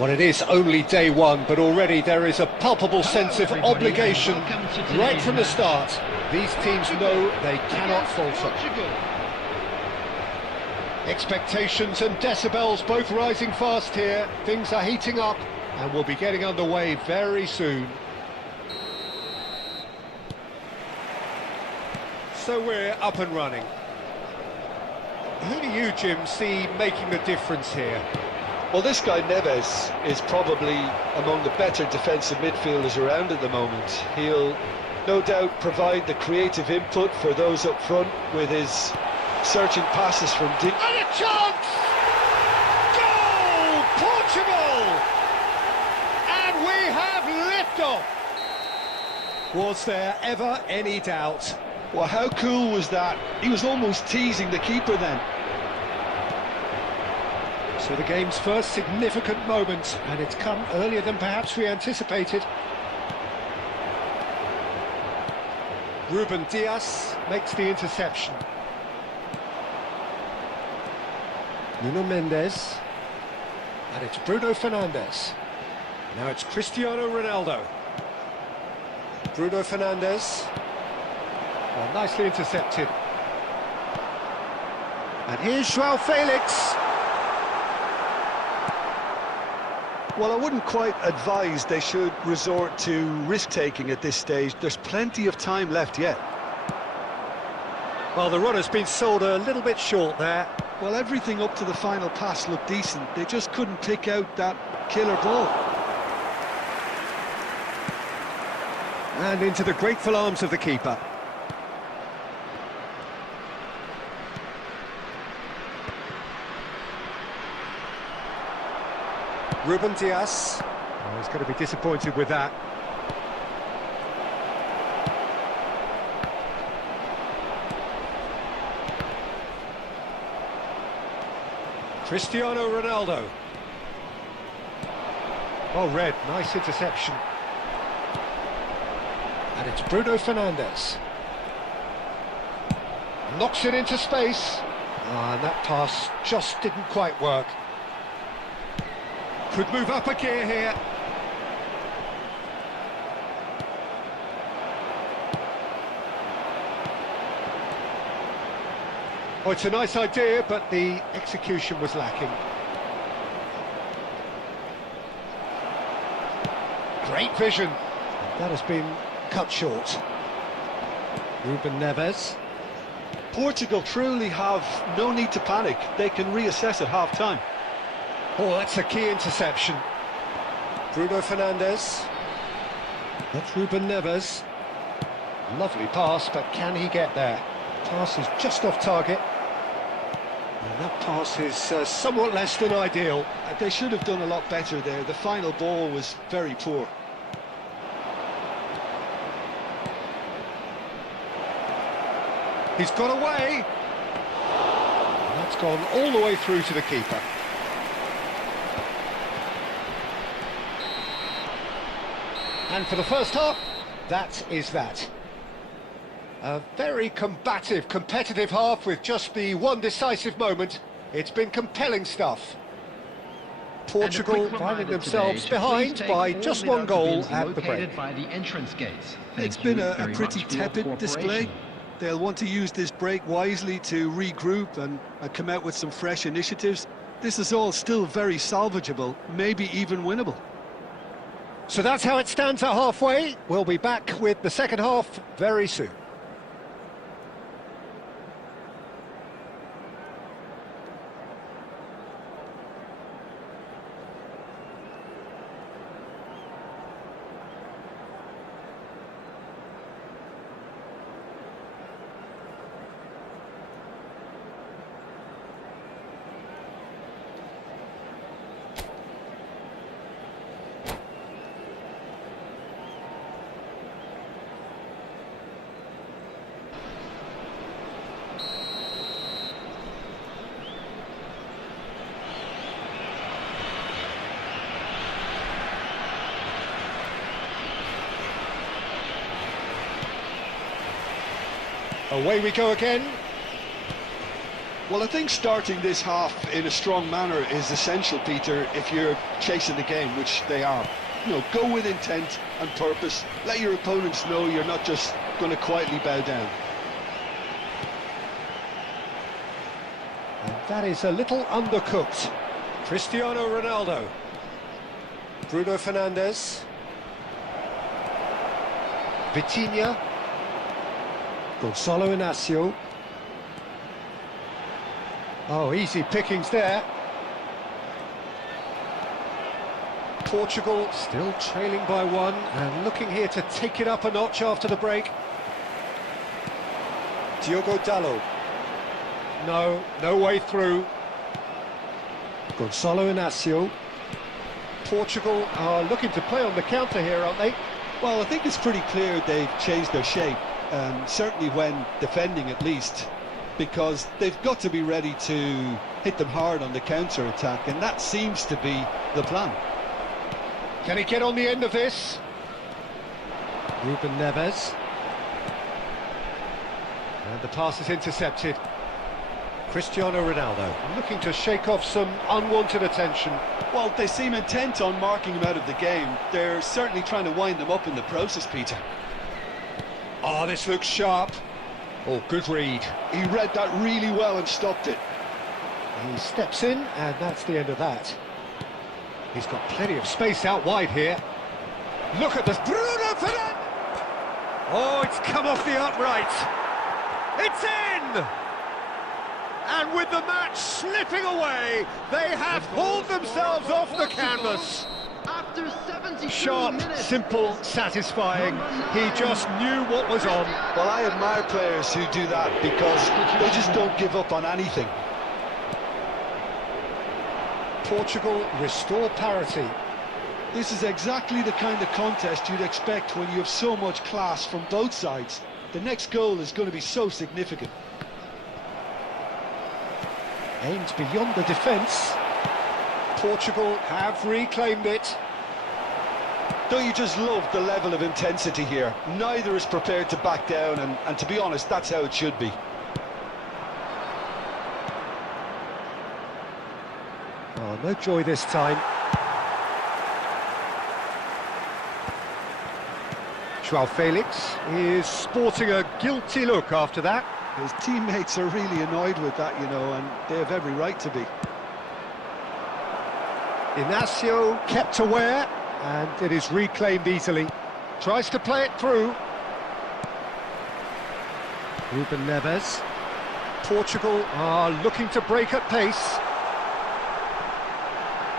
Well, it is only day one, but already there is a palpable sense of obligation right from the start. These teams know they cannot falter. Expectations and decibels both rising fast here. Things are heating up and we'll be getting underway very soon. So we're up and running. Who do you, Jim, see making the difference here? Well, this guy Neves is probably among the better defensive midfielders around at the moment. He'll no doubt provide the creative input for those up front with his searching passes from deep. And a chance! Goal! Portugal! And we have liftoff! Was there ever any doubt? Well, how cool was that? He was almost teasing the keeper then. So the game's first significant moment, and it's come earlier than perhaps we anticipated. Ruben Dias makes the interception. Nuno Mendes. And it's Bruno Fernandes. Now it's Cristiano Ronaldo. Bruno Fernandes. Well, nicely intercepted. And here's João Felix. Well, I wouldn't quite advise they should resort to risk-taking at this stage. There's plenty of time left yet. Well, the runner's been sold a little bit short there. Well, everything up to the final pass looked decent. They just couldn't pick out that killer ball. And into the grateful arms of the keeper. Ruben Dias. Oh, he's going to be disappointed with that. Cristiano Ronaldo. Well read, nice interception. And it's Bruno Fernandes. Knocks it into space. And that pass just didn't quite work. Could move up a gear here. Oh, it's a nice idea, but the execution was lacking. Great vision. That has been cut short. Ruben Neves. Portugal truly have no need to panic. They can reassess at half-time. Oh, that's a key interception. Bruno Fernandes. That's Ruben Neves. Lovely pass, but can he get there? Pass is just off target. And that pass is somewhat less than ideal. They should have done a lot better there. The final ball was very poor. He's got away. And that's gone all the way through to the keeper. And for the first half, that is that. A very combative, competitive half with just the one decisive moment. It's been compelling stuff. Portugal finding themselves behind by just one goal at the break. By the entrance gates. It's been a pretty tepid display. They'll want to use this break wisely to regroup and come out with some fresh initiatives. This is all still very salvageable, maybe even winnable. So that's how it stands at halfway. We'll be back with the second half very soon. Away we go again. Well, I think starting this half in a strong manner is essential, Peter, if you're chasing the game, which they are. You know, go with intent and purpose. Let your opponents know you're not just going to quietly bow down. And that is a little undercooked. Cristiano Ronaldo. Bruno Fernandes. Vitinha. Gonzalo Inacio. Oh, easy pickings there. Portugal still trailing by one and looking here to take it up a notch after the break. Diogo Dalot. No way through. Gonzalo Inacio. Portugal are looking to play on the counter here, aren't they? Well, I think it's pretty clear they've changed their shape, certainly when defending at least, because they've got to be ready to hit them hard on the counter-attack, and that seems to be the plan. Can he get on the end of this? Ruben Neves. And the pass is intercepted. Cristiano Ronaldo looking to shake off some unwanted attention. Well, they seem intent on marking him out of the game. They're certainly trying to wind him up in the process, Peter. Oh, this looks sharp. Oh, good read. He read that really well and stopped it. He steps in, and that's the end of that. He's got plenty of space out wide here. Look at this. Bruno Fernandes! Oh, it's come off the upright. It's in! And with the match slipping away, they have hauled themselves off the canvas. After 72 Sharp, minutes, simple, satisfying. He just knew what was on. Well, I admire players who do that because they just don't give up on anything. Portugal restore parity. This is exactly the kind of contest you'd expect when you have so much class from both sides. The next goal is going to be so significant. Aimed beyond the defence. Portugal have reclaimed it. Don't you just love the level of intensity here? Neither is prepared to back down, and to be honest, that's how it should be. Oh, no joy this time. João Felix is sporting a guilty look after that. His teammates are really annoyed with that, you know, and they have every right to be. Inacio kept aware, and it is reclaimed easily. Tries to play it through. Ruben Neves. Portugal are looking to break at pace.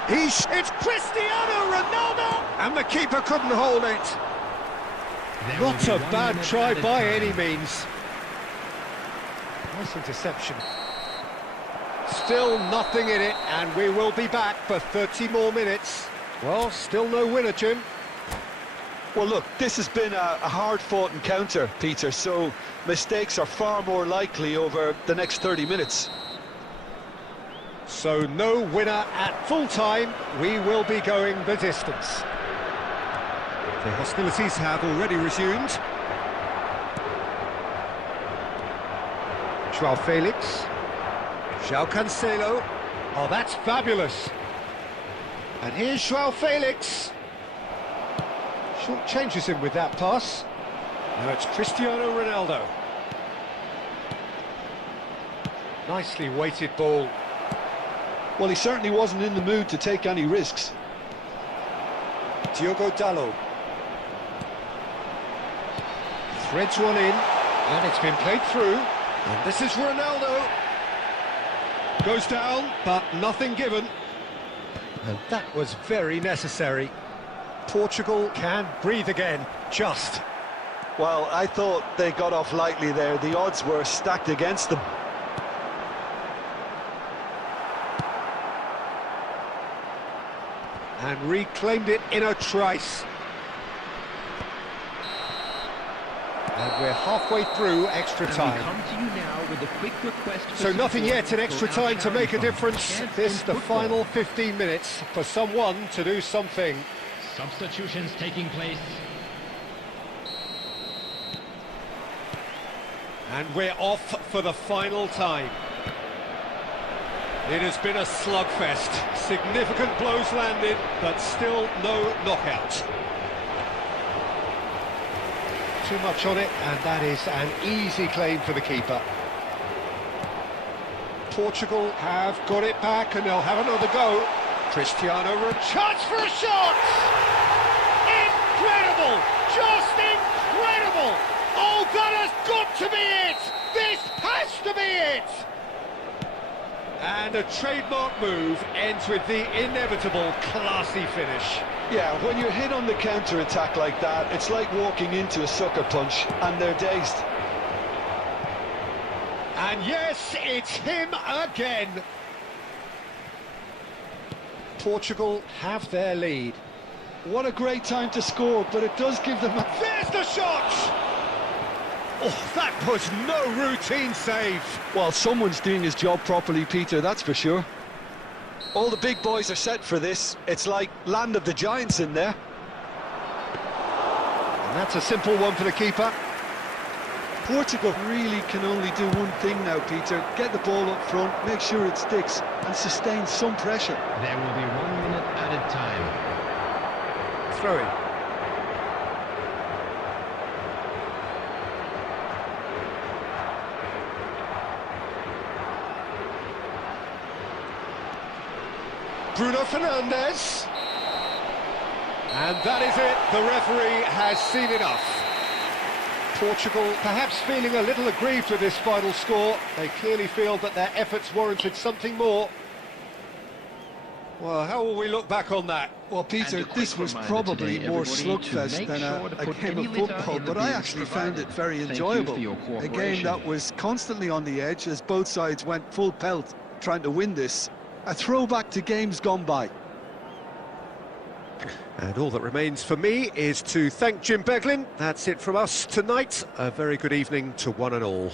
It's Cristiano Ronaldo! And the keeper couldn't hold it. Not a bad try by any means. Nice interception. Still nothing in it, and we will be back for 30 more minutes. Well, still no winner, Jim. Well, look, this has been a hard-fought encounter, Peter, so mistakes are far more likely over the next 30 minutes. So no winner at full time. We will be going the distance. The hostilities have already resumed. João Felix. João Cancelo. Oh, that's fabulous. And here's João Felix. Short changes him with that pass. Now it's Cristiano Ronaldo. Nicely weighted ball. Well, he certainly wasn't in the mood to take any risks. Diogo Dalot. Threads one in, and it's been played through. And this is Ronaldo. Goes down, but nothing given. And that was very necessary. Portugal can breathe again, just. Well, I thought they got off lightly there. The odds were stacked against them. And reclaimed it in a trice. And we're halfway through extra time. And we come to you now with a quick request for So nothing support yet in extra for our time to charity make a fund, difference. Chance This in the Football. final 15 minutes for someone to do something. substitutions taking place. And we're off for the final time. It has been a slugfest. Significant blows landed, but still no knockout. Too much on it, and that is an easy claim for the keeper. Portugal have got it back, and they'll have another go. Cristiano, chance for a shot! Incredible! Just incredible! Oh, that has got to be it! This has to be it! And a trademark move ends with the inevitable classy finish. Yeah, when you're hit on the counter-attack like that, it's like walking into a sucker punch, and they're dazed. And yes, it's him again. Portugal have their lead. What a great time to score, but it does give them a... There's the shot! Oh, that was no routine save. Well, someone's doing his job properly, Peter, that's for sure. All the big boys are set for this. It's like land of the giants in there. And that's a simple one for the keeper. Portugal really can only do one thing now, Peter. Get the ball up front, make sure it sticks, and sustain some pressure. There will be 1 minute added time. Throw-in. Bruno Fernandes. And that is it. The referee has seen enough. Portugal perhaps feeling a little aggrieved with this final score. They clearly feel that their efforts warranted something more. Well, how will we look back on that? Well, Peter, this was probably more slugfest than a game of football, but I actually found it very enjoyable. A game that was constantly on the edge as both sides went full pelt trying to win this. A throwback to games gone by. And all that remains for me is to thank Jim Beglin. That's it from us tonight. A very good evening to one and all.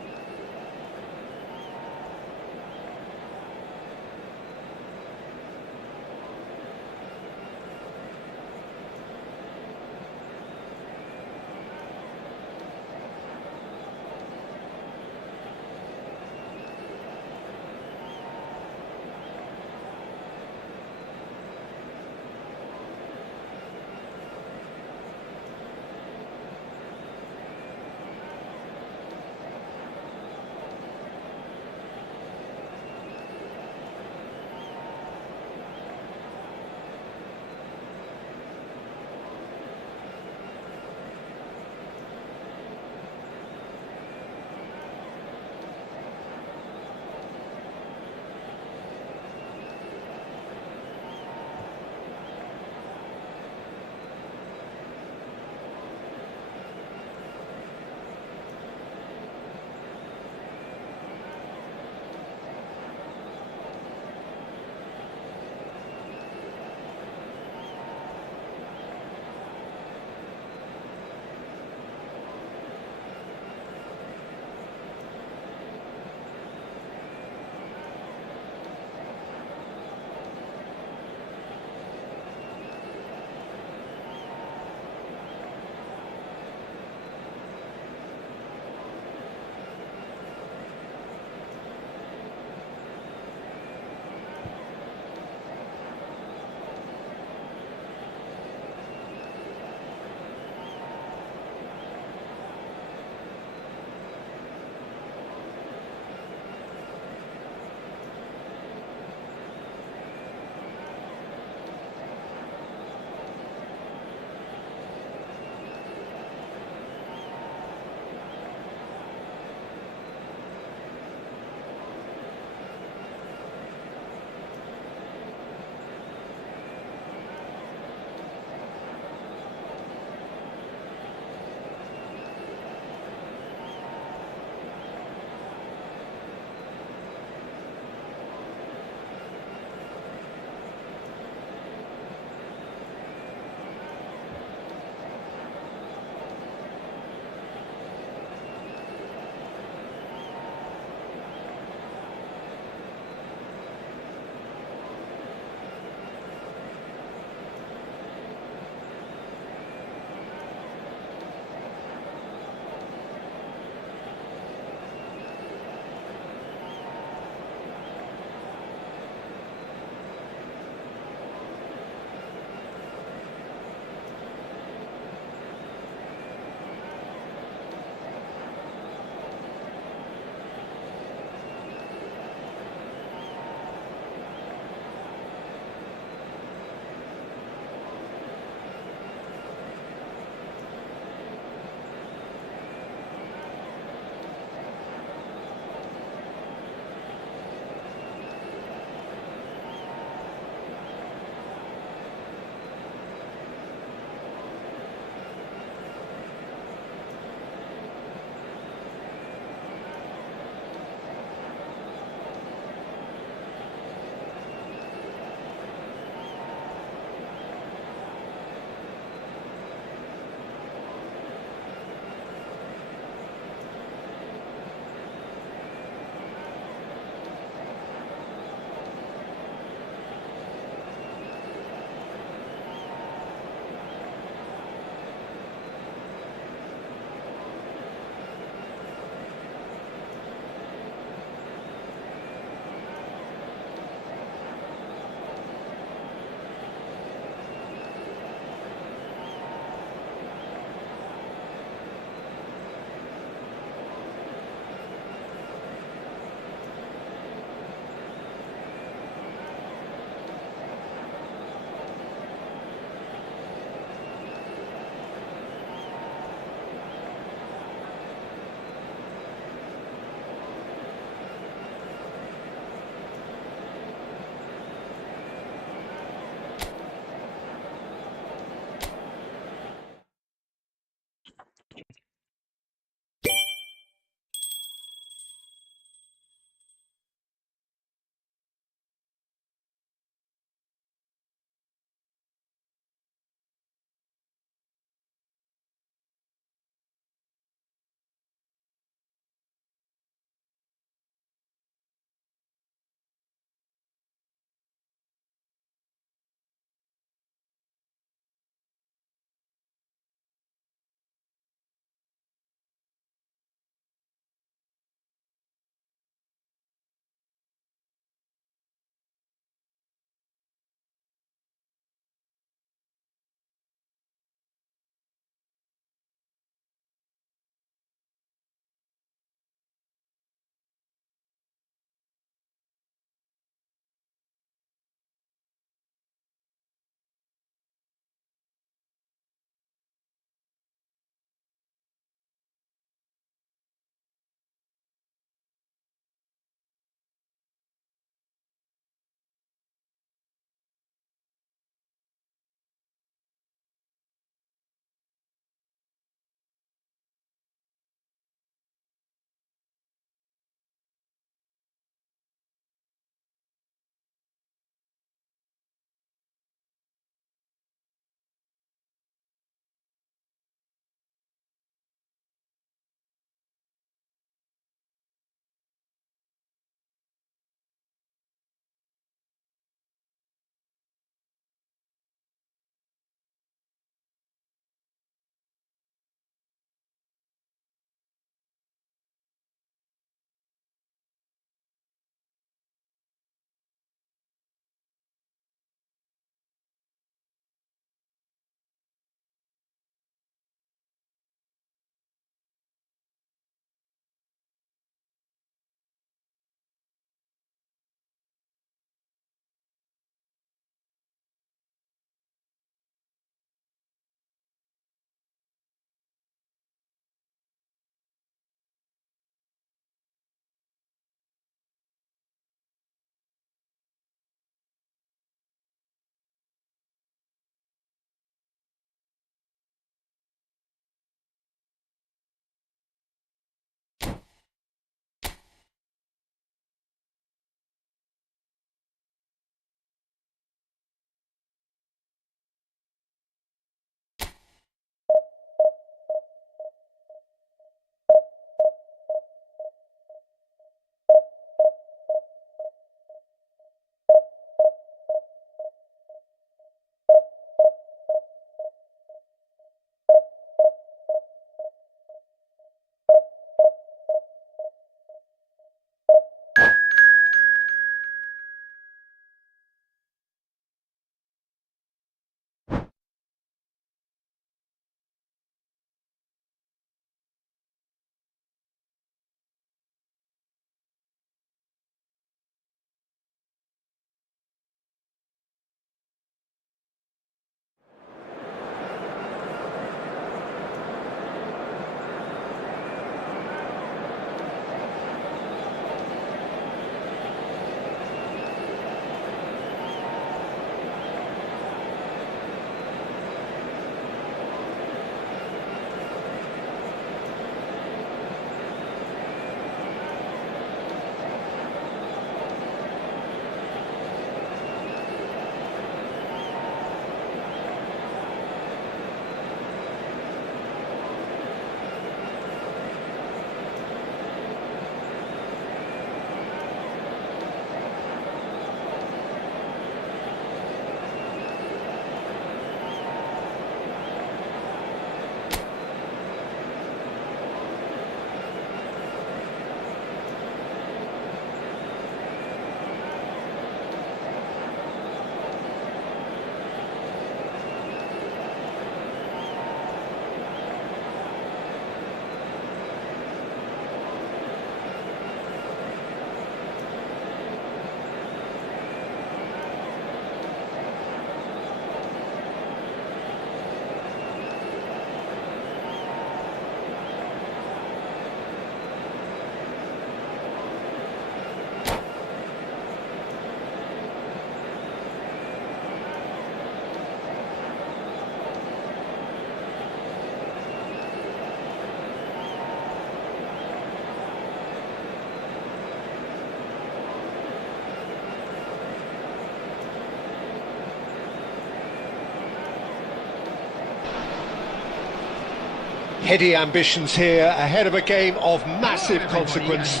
Heady ambitions here, ahead of a game of massive consequence.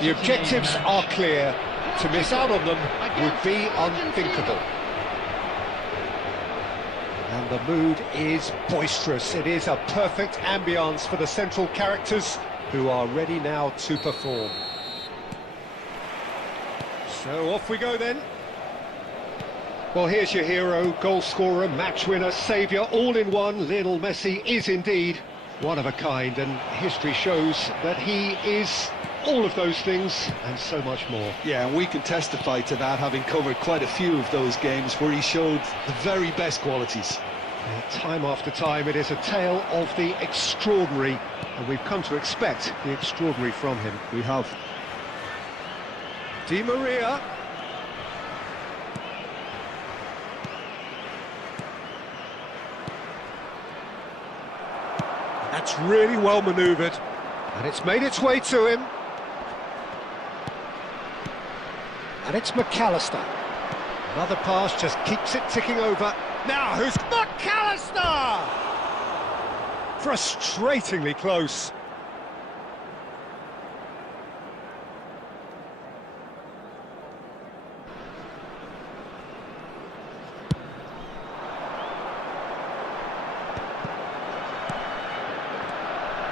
The objectives are clear. To miss out on them would be unthinkable. And the mood is boisterous. It is a perfect ambience for the central characters who are ready now to perform. So off we go then. Well, here's your hero, goal scorer, match winner, saviour, all in one. Lionel Messi is indeed one of a kind, and history shows that he is all of those things and so much more. Yeah, and we can testify to that, having covered quite a few of those games where he showed the very best qualities. Time after time, it is a tale of the extraordinary, and we've come to expect the extraordinary from him. We have. Di Maria. That's really well manoeuvred, and it's made its way to him. And it's McAllister. Another pass just keeps it ticking over. Now, who's McAllister? Frustratingly close.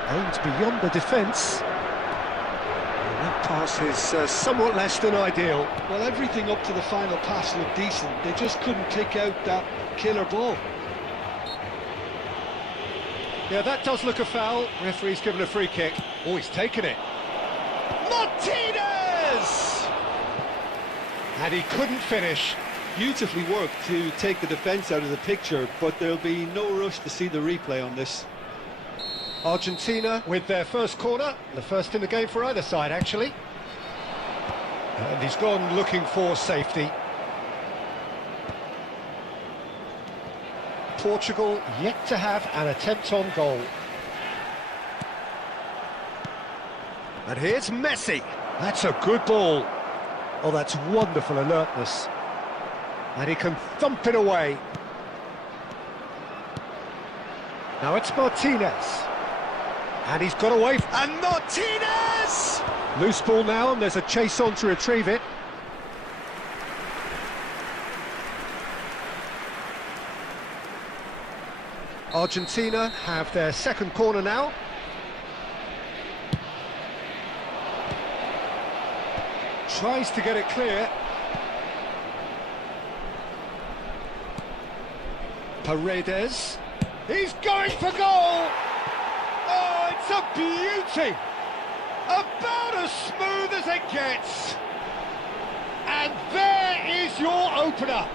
Aims beyond the defence. And that pass is somewhat less than ideal. Well, everything up to the final pass looked decent. They just couldn't pick out that killer ball. Yeah, that does look a foul. Referee's given a free kick. Oh, he's taken it. Martinez! And he couldn't finish. Beautifully worked to take the defence out of the picture, but there'll be no rush to see the replay on this. Argentina with their first corner, the first in the game for either side actually. And he's gone looking for safety. Portugal yet to have an attempt on goal. And here's Messi. That's a good ball. Oh, that's wonderful alertness. And he can thump it away. Now it's Martinez. And he's got away, and Martinez! Loose ball now, and there's a chase on to retrieve it. Argentina have their second corner now. Tries to get it clear. Paredes. He's going for goal! Oh, it's a beauty! About as smooth as it gets! And there is your opener!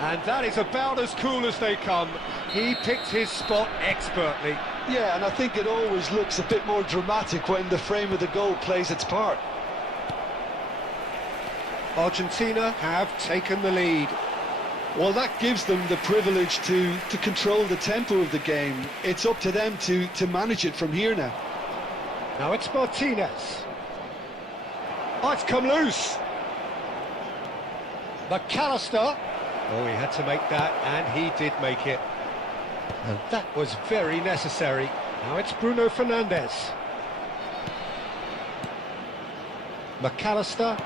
And that is about as cool as they come. He picked his spot expertly. Yeah, and I think it always looks a bit more dramatic when the frame of the goal plays its part. Argentina have taken the lead. Well, that gives them the privilege to control the tempo of the game. It's up to them to manage it from here now. Now it's Martinez. Oh, it's come loose. McAllister. Oh, he had to make that, and he did make it. And that was very necessary. Now it's Bruno Fernandes. McAllister.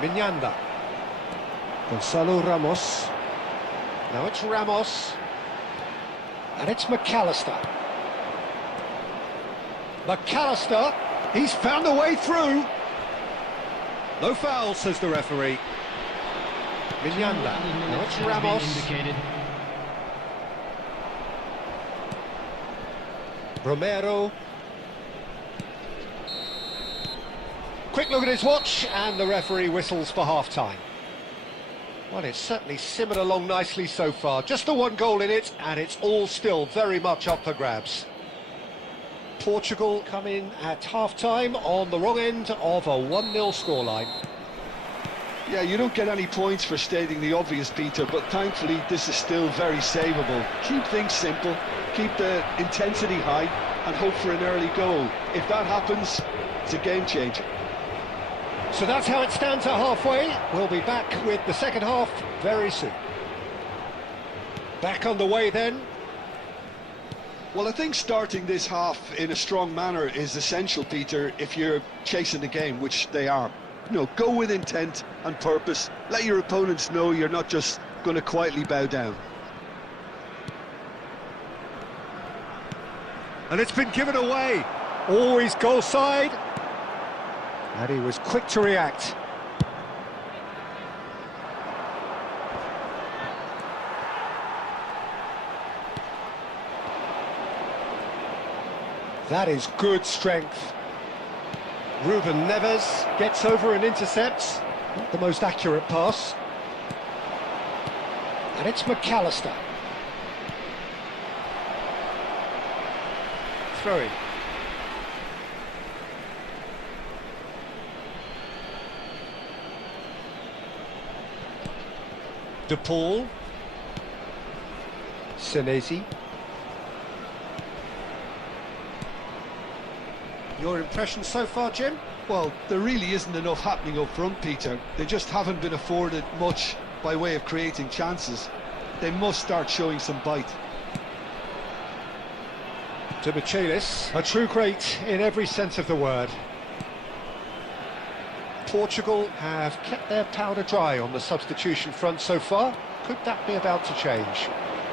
Mignanda. Gonzalo Ramos. Now it's Ramos. And it's McAllister. McAllister, he's found a way through. No foul, says the referee. Mignanda. Now it's Ramos. Romero. Quick look at his watch, and the referee whistles for half-time. Well, it's certainly simmered along nicely so far. Just the one goal in it, and it's all still very much up for grabs. Portugal come in at half-time on the wrong end of a 1-0 scoreline. Yeah, you don't get any points for stating the obvious, Peter, but thankfully this is still very savable. Keep things simple, keep the intensity high, and hope for an early goal. If that happens, it's a game changer. So that's how it stands at halfway. We'll be back with the second half very soon. Back on the way then. Well, I think starting this half in a strong manner is essential, Peter, if you're chasing the game, which they are. You know, go with intent and purpose. Let your opponents know you're not just going to quietly bow down. And it's been given away. Always goal side. And he was quick to react. That is good strength. Ruben Neves gets over and intercepts. Not the most accurate pass. And it's McAllister. Throwing. De Paul. Senesi. Your impression so far, Jim? Well, there really isn't enough happening up front, Peter. They just haven't been afforded much by way of creating chances. They must start showing some bite. To Michelis, a true great in every sense of the word. Portugal have kept their powder dry on the substitution front so far. Could that be about to change?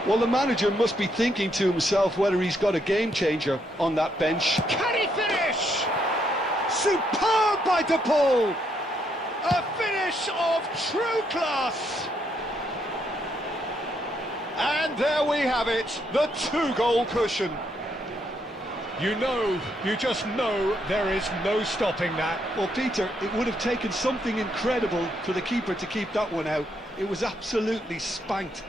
Well, the manager must be thinking to himself whether he's got a game changer on that bench. Can he finish? Superb by De Paul! A finish of true class! And there we have it, the two-goal cushion. You just know there is no stopping that. Well, Peter, it would have taken something incredible for the keeper to keep that one out. It was absolutely spanked.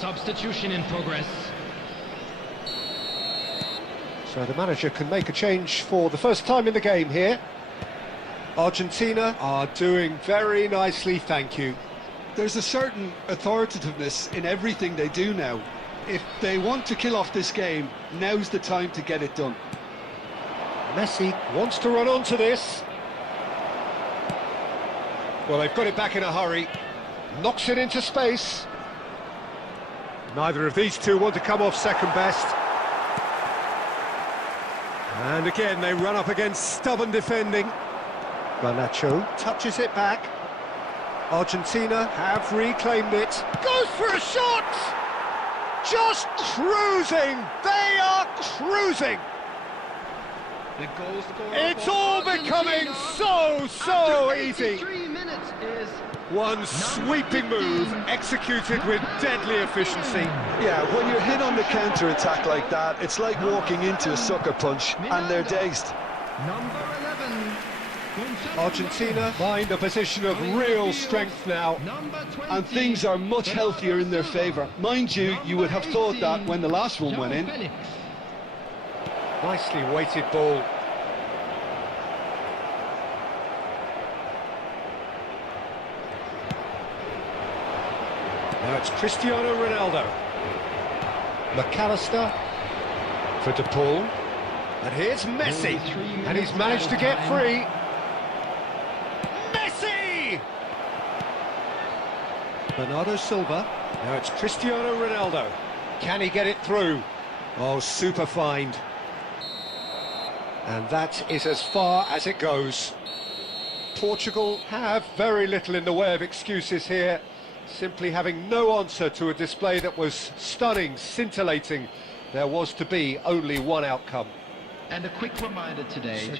Substitution in progress. So the manager can make a change for the first time in the game here. Argentina are doing very nicely, thank you. There's a certain authoritativeness in everything they do now. If they want to kill off this game, now's the time to get it done. Messi wants to run onto this. Well, they've got it back in a hurry. Knocks it into space. Neither of these two want to come off second best. And again, they run up against stubborn defending. Garnacho touches it back. Argentina have reclaimed it. Goes for a shot! Just cruising! They are cruising! The goal scorer It's for all becoming Argentina so after easy! 83 minutes is One sweeping move executed with deadly efficiency. Yeah, when you're hit on the counter-attack like that, it's like walking into a sucker punch and they're dazed. number 11. Argentina find a position of real strength now. Number 20. And things are much healthier in their favour. Mind you, you would have thought that when the last one went in. Felix. Nicely weighted ball. Now it's Cristiano Ronaldo. McAllister for De Paul. And here's Messi. And he's managed to get free. Messi! Bernardo Silva. Now it's Cristiano Ronaldo. Can he get it through? Oh, super find. And that is as far as it goes. Portugal have very little in the way of excuses here, simply having no answer to a display that was stunning, scintillating. There was to be only one outcome. And a quick reminder today.